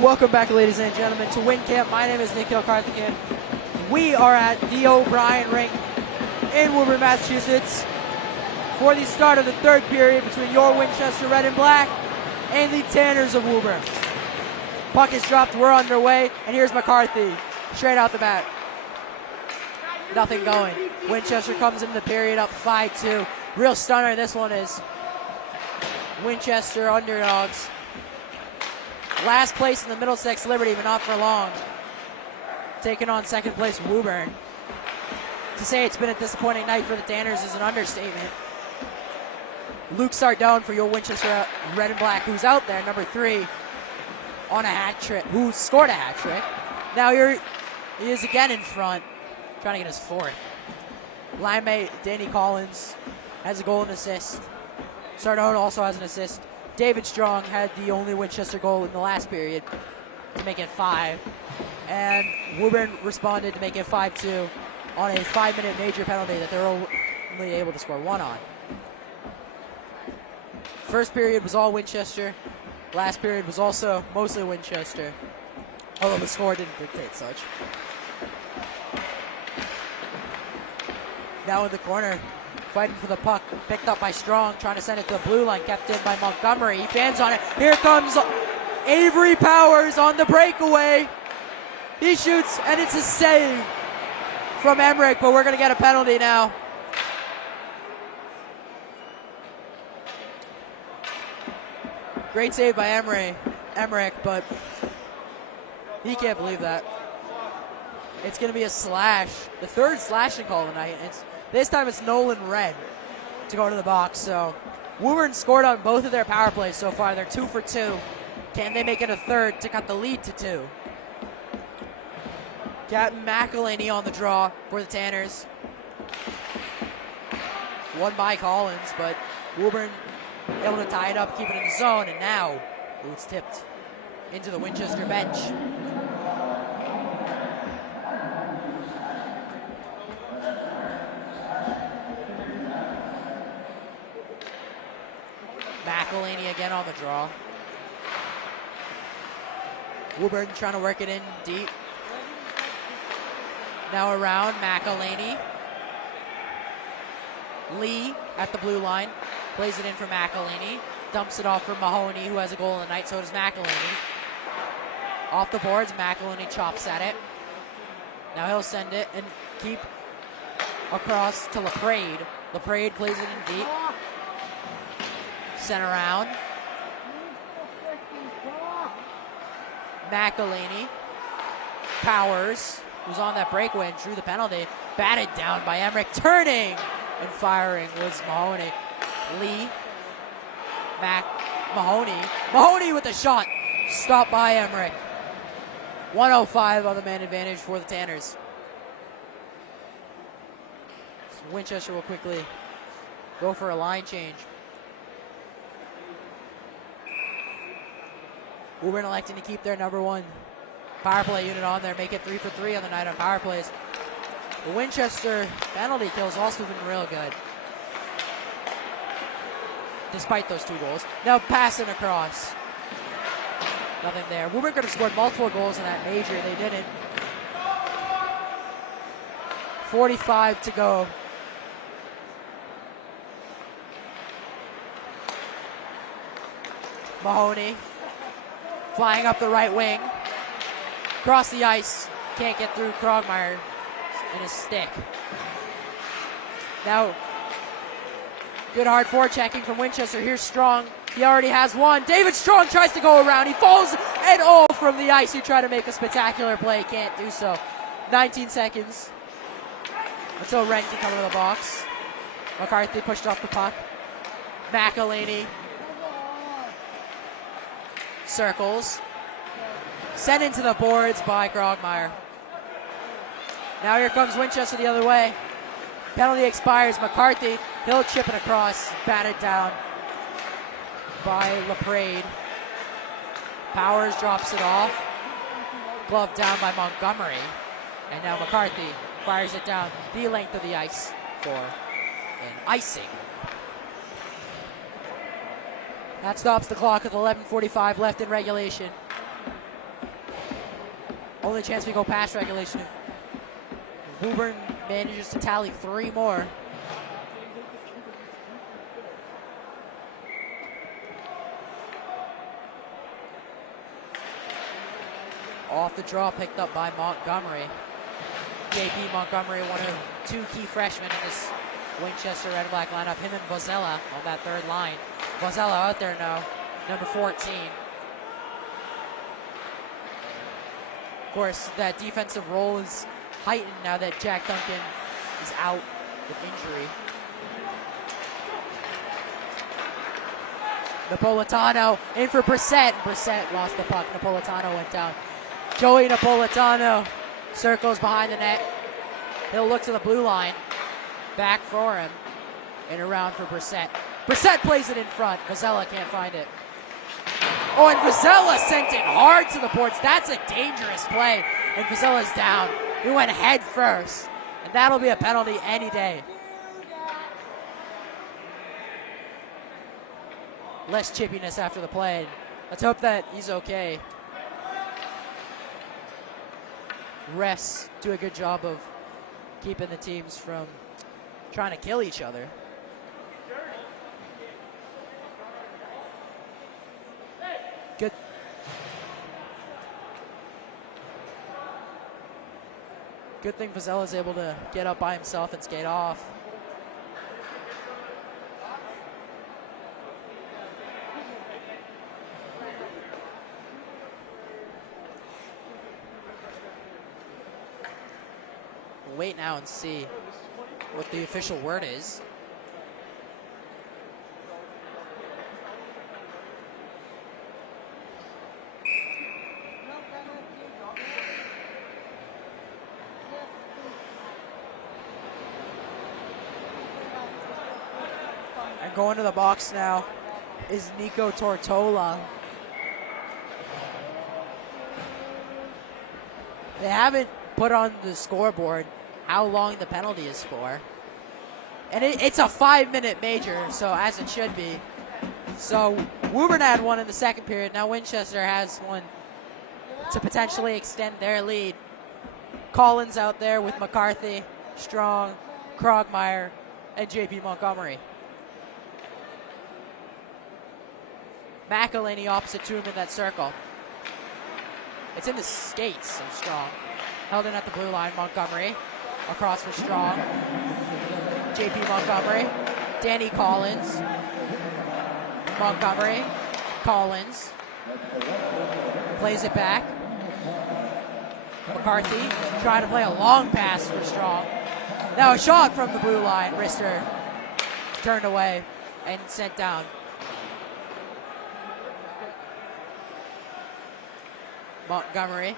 Welcome back, ladies and gentlemen, to Win Camp. My name is Nikhil Karthikeyan. We are at the O'Brien Rink in Woburn, Massachusetts for the start of the third period between your Winchester Red and Black and the Tanners of Woburn. Puck is dropped, we're underway, and here's McCarthy, straight out the bat. Nothing going. Winchester comes into the period up 5-2. Real stunner, this one is Winchester underdogs. Last place in the Middlesex Liberty, but not for long. Taking on second place Woburn. To say it's been a disappointing night for the Tanners is an understatement. Luke Sardone for your Winchester Red and Black, who's out there, number 3, on a hat trick, who scored a hat trick. Now he is again in front, trying to get his 4th. Line mate Danny Collins has a goal and assist. Sardone also has an assist. David Strong had the only Winchester goal in the last period to make it 5. And Woburn responded to make it 5-2 on a 5-minute major penalty that they're only able to score 1 on. First period was all Winchester. Last period was also mostly Winchester, although the score didn't dictate such. Now in the corner, fighting for the puck, picked up by Strong, trying to send it to the blue line, kept in by Montgomery. He fans on it. Here comes Avery Powers on the breakaway. He shoots, and it's a save from Emmerich, but we're going to get a penalty now. Great save by Emmerich, but he can't believe that. It's going to be a slash, the 3rd slashing call tonight. This time it's Nolan Red to go to the box. So Woburn scored on both of their power plays so far. They're 2 for 2. Can they make it a 3rd to cut the lead to 2? Captain McElhaney on the draw for the Tanners. Won by Collins, but Woburn able to tie it up, keep it in the zone, and now it's tipped into the Winchester bench. McElhaney again on the draw. Woburn trying to work it in deep. Now around McElhaney. Lee at the blue line. Plays it in for McElhaney. Dumps it off for Mahoney, who has a goal in the night. So does McElhaney. Off the boards, McElhaney chops at it. Now he'll send it and keep across to LaPrade. LaPrade plays it in deep. Sent around. McElhaney. Powers, who's on that breakaway and drew the penalty. Batted down by Emmerich. Turning and firing was Mahoney. Lee, Mac, Mahoney with the shot. Stopped by Emmerich. 105 on the man advantage for the Tanners. So Winchester will quickly go for a line change. Woburn electing to keep their number one power play unit on there, make it 3 for 3 on the night on power plays. The Winchester penalty kills also been real good, despite those 2 goals. Now passing across. Nothing there. Woburn could have scored multiple goals in that major. They didn't. 45 to go. Mahoney flying up the right wing. Across the ice. Can't get through Krogmeyer and his stick. Now, good hard forechecking from Winchester. Here's Strong. He already has one. David Strong tries to go around. He falls and all from the ice. He tried to make a spectacular play. Can't do so. 19 seconds until Wren can come into the box. McCarthy pushed off the puck. McElhaney circles. Sent into the boards by Krogmeyer. Now here comes Winchester the other way. Penalty expires. McCarthy, he'll chip it across, batted down by LaPrade. Powers drops it off. Glove down by Montgomery. And now McCarthy fires it down the length of the ice for an icing. That stops the clock with 11:45 left in regulation. Only chance we go past regulation if Woburn manages to tally 3 more. Off the draw, picked up by Montgomery. JP Montgomery, one of 2 key freshmen in this Winchester Red and Black lineup. Him and Vozella on that 3rd line. Vozella out there now, number 14. Of course, that defensive role is heightened now that Jack Duncan is out with injury. Napolitano in for Brissett. Brissett lost the puck. Napolitano went down. Joey Napolitano circles behind the net. He'll look to the blue line. Back for him. And around for Brissett. Brissett plays it in front. Vozella can't find it. Oh, and Vozella sent it hard to the boards. That's a dangerous play. And Vozella's down. He went head first. And that'll be a penalty any day. Less chippiness after the play. Let's hope that he's okay. Refs do a good job of keeping the teams from trying to kill each other. Good. Good thing Vozella's able to get up by himself and skate off. We'll wait now and see what the official word is. And going to the box now is Nico Tortola. They haven't put on the scoreboard how long the penalty is for. And it's a 5-minute major, so as it should be. So Woburn had one in the second period. Now Winchester has one to potentially extend their lead. Collins out there with McCarthy, Strong, Krogmeyer, and JP Montgomery. McElhaney opposite to him in that circle. It's in the skates of Strong. Held in at the blue line, Montgomery. Across for Strong. JP Montgomery. Danny Collins. Montgomery. Collins. Plays it back. McCarthy trying to play a long pass for Strong. Now a shot from the blue line. Wrister turned away and sent down. Montgomery.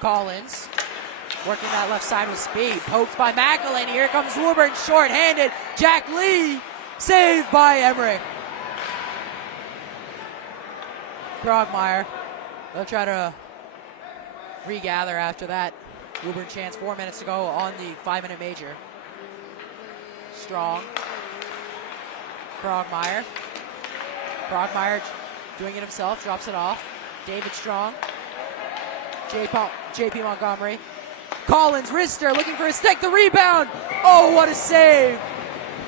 Collins working that left side with speed. Poked by McElhaney. Here comes Woburn short-handed. Jack Lee saved by Emmerich. Krogmeyer. They'll try to regather after that. Woburn chance, 4 minutes to go on the 5-minute major. Strong. Krogmeyer. Krogmeyer doing it himself, drops it off. David Strong. JP Montgomery. Collins, Wrister looking for a stick, the rebound. Oh, what a save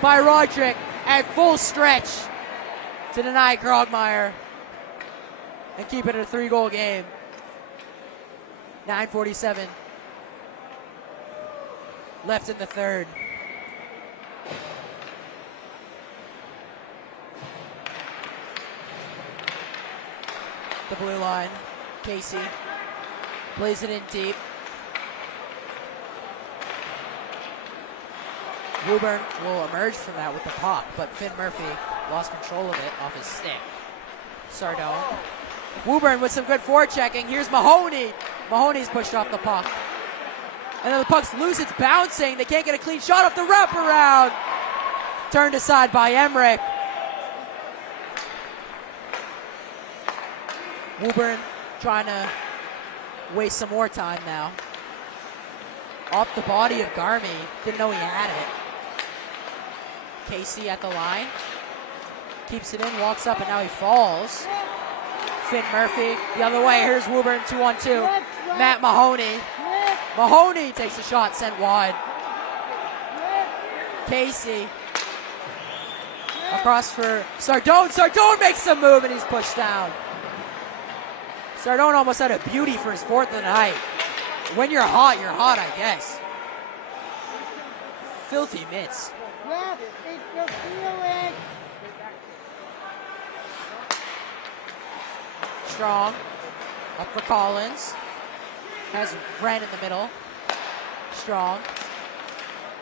by Roderick at full stretch to deny Krogmeyer and keep it a 3-goal game. 9:47 left in the third. The blue line, Casey plays it in deep. Woburn will emerge from that with the puck, but Finn Murphy lost control of it off his stick. Sardone. Woburn with some good forechecking. Here's Mahoney. Mahoney's pushed off the puck. And then the puck's loose, it's bouncing. They can't get a clean shot off the wraparound. Turned aside by Emmerich. Woburn trying to waste some more time now. Off the body of Garmy. Didn't know he had it. Casey at the line. Keeps it in, walks up, and now he falls. Finn Murphy the other way. Here's Woburn 2-on-2. Matt Mahoney. Mahoney takes a shot, sent wide. Casey. Across for Sardone. Sardone makes the move, and he's pushed down. Sardone almost had a beauty for his 4th of the night. When you're hot, I guess. Filthy mitts. Strong. Up for Collins. Has Brand in the middle. Strong.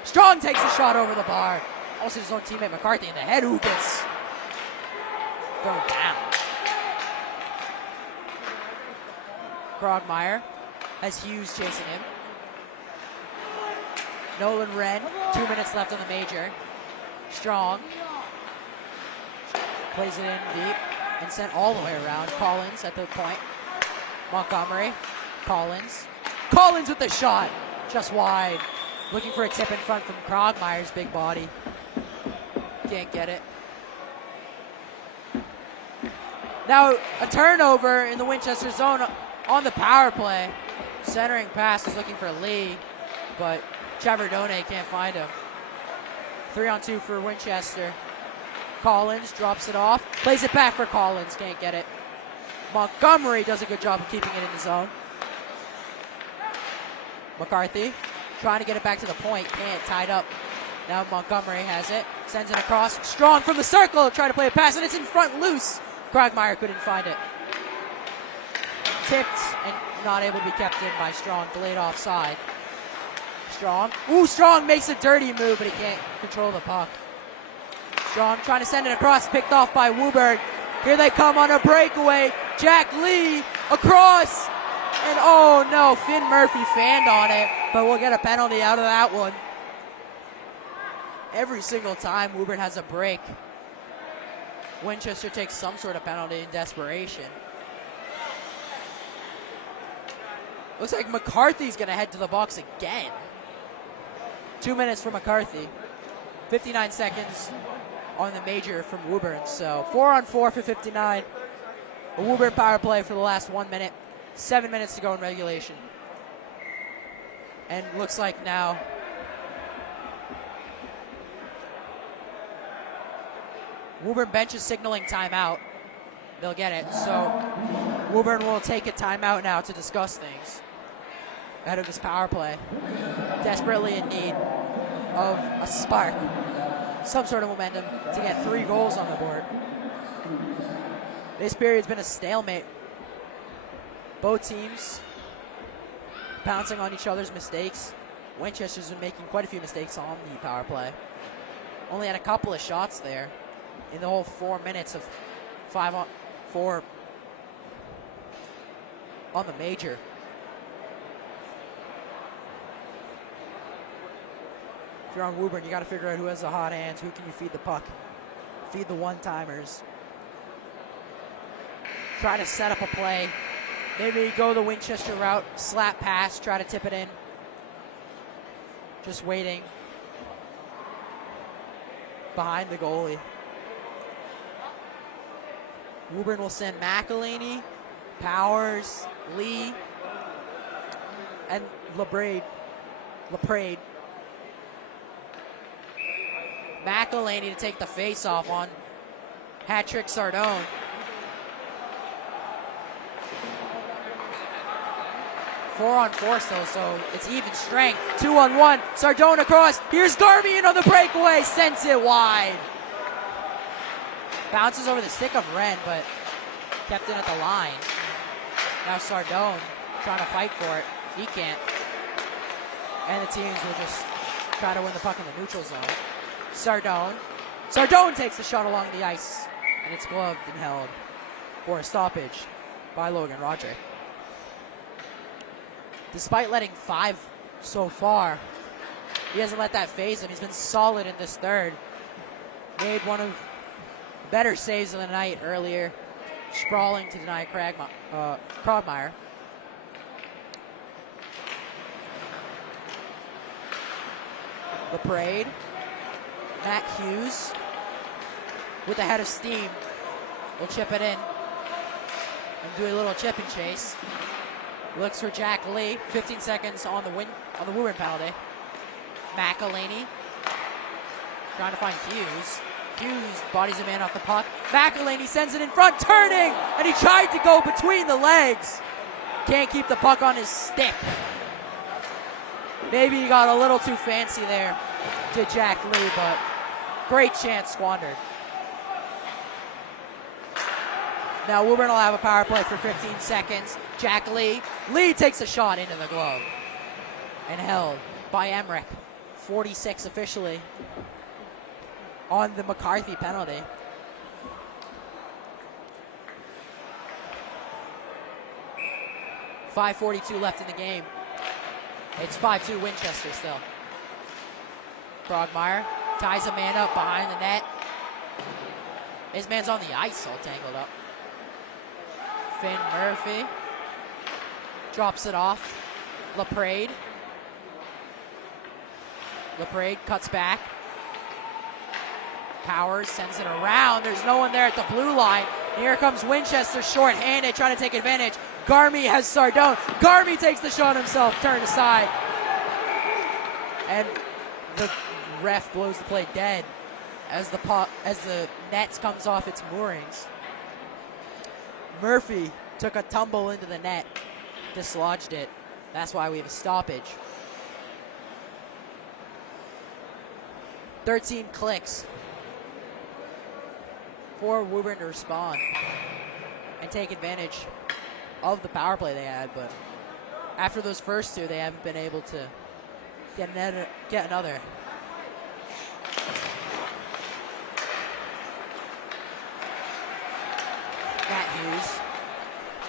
Strong takes a shot over the bar. Also his own teammate McCarthy in the head, who gets thrown down. Krogmeyer has Hughes chasing him. Nolan Wren, 2 minutes left on the major. Strong. Plays it in deep and sent all the way around. Collins at the point. Montgomery. Collins. Collins with the shot. Just wide. Looking for a tip in front from Krogmeyer's big body. Can't get it. Now a turnover in the Winchester zone on the power play. Centering pass is looking for Lee, but Chavardone can't find him. 3-on-2 for Winchester. Collins drops it off. Plays it back for Collins. Can't get it. Montgomery does a good job of keeping it in the zone. McCarthy trying to get it back to the point. Can't. Tied up. Now Montgomery has it. Sends it across. Strong from the circle. Trying to play a pass, and it's in front loose. Krogmeyer couldn't find it. Tipped and not able to be kept in by Strong. Delayed offside. Strong. Ooh, Strong makes a dirty move, but he can't control the puck. Strong trying to send it across. Picked off by Woburn. Here they come on a breakaway. Jack Lee across. And oh no, Finn Murphy fanned on it, but we'll get a penalty out of that one. Every single time Woburn has a break, Winchester takes some sort of penalty in desperation. Looks like McCarthy's going to head to the box again. 2 minutes for McCarthy. 59 seconds on the major from Woburn. So 4-on-4 for 59. A Woburn power play for the last 1 minute. 7 minutes to go in regulation. And looks like now Woburn bench is signaling timeout. They'll get it. So Woburn will take a timeout now to discuss things ahead of this power play. Desperately in need of a spark, some sort of momentum to get 3 goals on the board. This period's been a stalemate. Both teams bouncing on each other's mistakes. Winchester's been making quite a few mistakes on the power play. Only had a couple of shots there in the whole 4 minutes of 5-on-4 on the major. If you're on Woburn, you got to figure out who has the hot hands, who can you feed the puck. Feed the one-timers. Try to set up a play. Maybe go the Winchester route, slap pass, try to tip it in. Just waiting behind the goalie. Woburn will send McElhaney, Powers, Lee, and LaPrade. McElhaney to take the face-off on hat-trick Sardone. Four-on-four still, so it's even strength. 2-on-1, Sardone across. Here's Garvey in on the breakaway, sends it wide. Bounces over the stick of Wren, but kept it at the line. Now Sardone trying to fight for it. He can't. And the teams will just try to win the puck in the neutral zone. Sardone takes the shot along the ice, and it's gloved and held for a stoppage by Logan Roderick. Despite letting 5 so far, he hasn't let that phase him. He's been solid in this third. Made one of the better saves of the night earlier, sprawling to deny Krogmeyer. LaPrade, Matt Hughes with a head of steam will chip it in and do a little chip and chase. Looks for Jack Lee. 15 seconds on the Woburn penalty. McElhaney trying to find Hughes. Hughes bodies a man off the puck. McElhaney sends it in front, turning, and he tried to go between the legs. Can't keep the puck on his stick. Maybe he got a little too fancy there to Jack Lee, but great chance squandered. Now Woburn will have a power play for 15 seconds. Jack Lee. Lee takes a shot into the glove and held by Emmerich. 46 officially on the McCarthy penalty. .542 left in the game. It's 5-2 Winchester still. Krogmeyer ties a man up behind the net. His man's on the ice all tangled up. Finn Murphy drops it off. LaPrade cuts back. Powers sends it around. There's no one there at the blue line. Here comes Winchester short-handed, trying to take advantage. Garmy has Sardone. Garmy takes the shot himself, turned aside. And the ref blows the play dead as the net comes off its moorings. Murphy took a tumble into the net, dislodged it. That's why we have a stoppage. 13 clicks for Woburn to respond and take advantage of the power play they had, but after those first two, they haven't been able to get another. Matt Hughes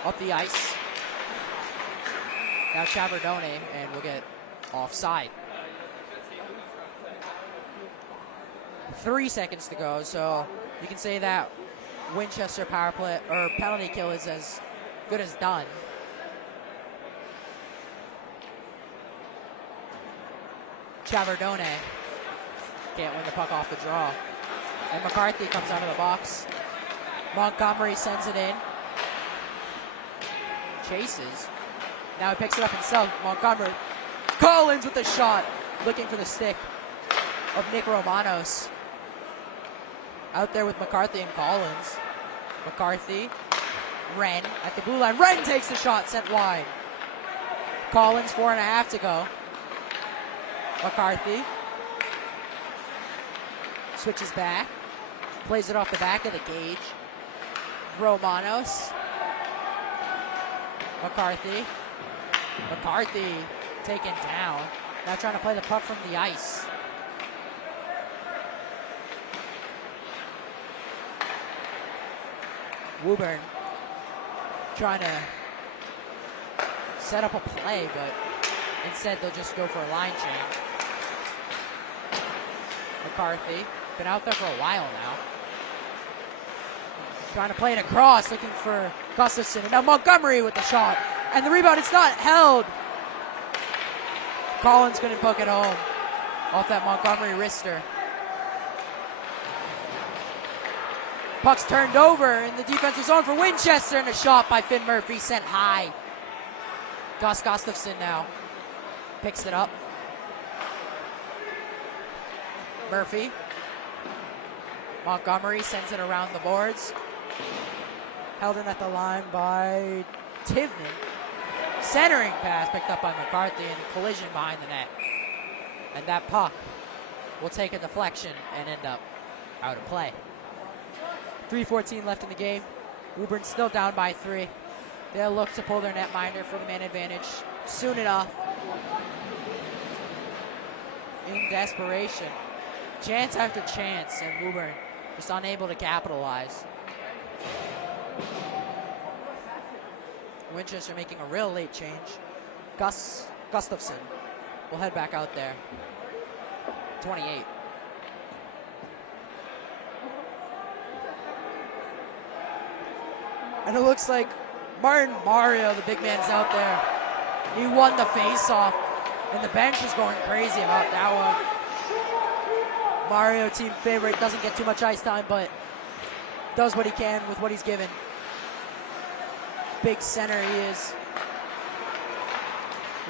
up the ice. Now Chavardone, and we'll get offside. 3 seconds to go, so you can say that Winchester power play or penalty kill is as good as done. Chavardone can't win the puck off the draw. And McCarthy comes out of the box. Montgomery sends it in. Chases. Now he picks it up himself. Montgomery. Collins with the shot. Looking for the stick of Nick Romanos. Out there with McCarthy and Collins. McCarthy. Wren at the blue line. Wren takes the shot, sent wide. Collins, 4.5 to go. McCarthy. Switches back. Plays it off the back of the gauge. Romanos. McCarthy. McCarthy taken down. Now trying to play the puck from the ice. Woburn trying to set up a play, but instead they'll just go for a line change. McCarthy, been out there for a while now. Trying to play it across, looking for Gustafson. And now Montgomery with the shot. And the rebound, it's not held. Collins couldn't poke it home off that Montgomery wrister. Puck's turned over in the defensive zone for Winchester, and a shot by Finn Murphy sent high. Gus Gustafson now picks it up. Murphy. Montgomery sends it around the boards. Held in at the line by Tivnan. Centering pass picked up by McCarthy and collision behind the net. And that puck will take a deflection and end up out of play. 3:14 left in the game. Woburn still down by 3. They'll look to pull their netminder for the man advantage soon enough. In desperation. Chance after chance, and Woburn just unable to capitalize. Winchester making a real late change. Gustafson will head back out there. 28. And it looks like Martin Mario, the big man's out there. He won the face-off, and the bench is going crazy about that one. Mario, team favorite, doesn't get too much ice time, but does what he can with what he's given. Big center he is.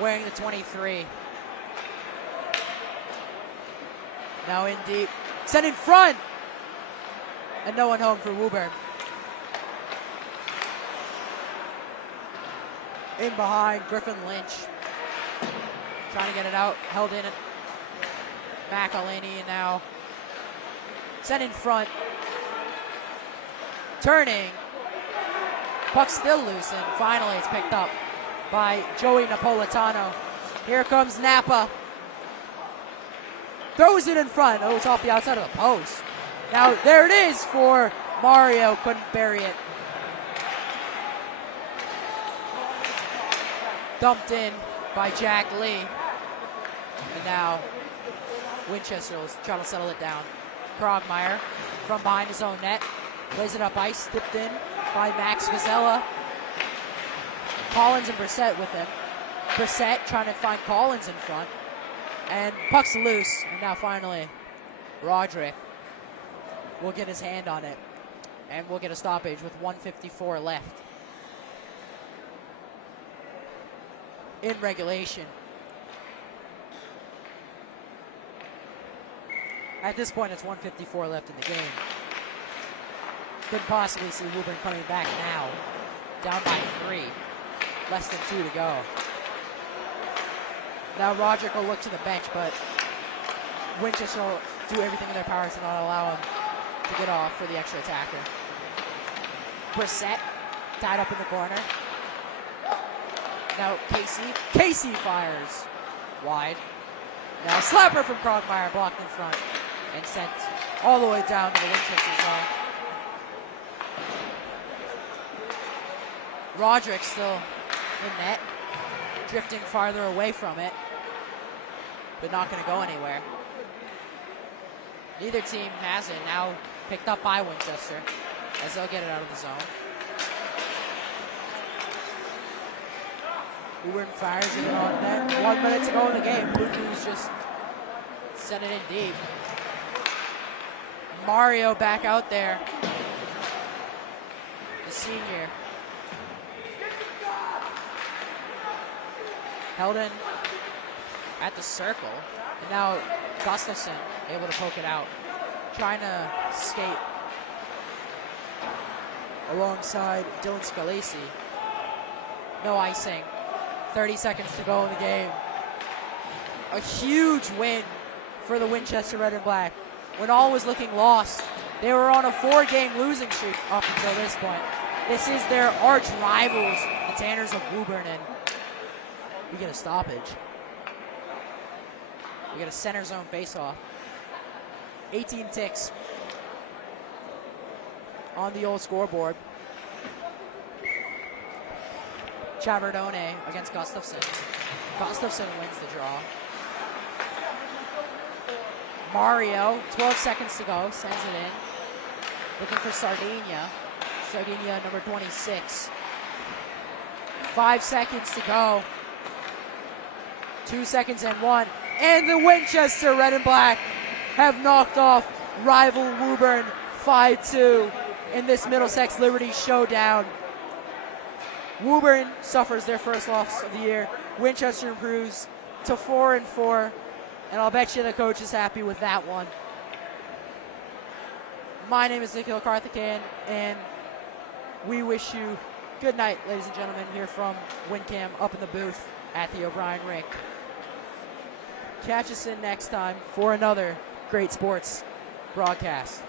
Wearing the 23. Now in deep. Sent in front! And no one home for Woburn. In behind, Griffin Lynch. Trying to get it out, held in it. McElhaney now. Sent in front. Turning. Puck still loose, and finally it's picked up by Joey Napolitano. Here comes Napa. Throws it in front. Oh, it's off the outside of the post. Now there it is for Mario. Couldn't bury it. Dumped in by Jack Lee. And now Winchester will try to settle it down. Krogmeyer from behind his own net. Plays it up ice, tipped in by Max Vizela. Collins and Brissett with him. Brissett trying to find Collins in front. And puck's loose. And now finally, Roderick will get his hand on it. And we'll get a stoppage with 1:54 left. In regulation. At this point, it's 1:54 left in the game. Couldn't possibly see Woburn coming back now. Down by 3. Less than 2 to go. Now Roderick will look to the bench, but Winchester will do everything in their power to not allow him to get off for the extra attacker. Brissett tied up in the corner. Now Casey fires wide. Now slapper from Krogmeyer, blocked in front and sent all the way down to the Winchester zone. Roderick still in net, drifting farther away from it, but not going to go anywhere. Neither team has it. Now picked up by Winchester as they'll get it out of the zone. Woburn fires it on net. 1 minute to go in the game. Blue Jays just sent it in deep. Mario back out there. The senior. Held in at the circle. And now Gustafson able to poke it out. Trying to skate alongside Dylan Scalisi. No icing. 30 seconds to go in the game. A huge win for the Winchester Red and Black. When all was looking lost, they were on a 4-game losing streak up until this point. This is their arch rivals, the Tanners of Woburn, and We get a stoppage. We get a center zone faceoff. 18 ticks on the old scoreboard. Chavardone against Gustafson. Gustafson wins the draw. Mario, 12 seconds to go, sends it in. Looking for Sardinia. Sardinia, number 26. 5 seconds to go. 2 seconds and 1. And the Winchester Red and Black have knocked off rival Woburn 5-2 in this Middlesex Liberty showdown. Woburn suffers their first loss of the year. Winchester improves to 4-4, and I'll bet you the coach is happy with that one. My name is Nikhil Karthikeyan, and we wish you good night, ladies and gentlemen, here from WinCam up in the booth at the O'Brien Rink. Catch us in next time for another great sports broadcast.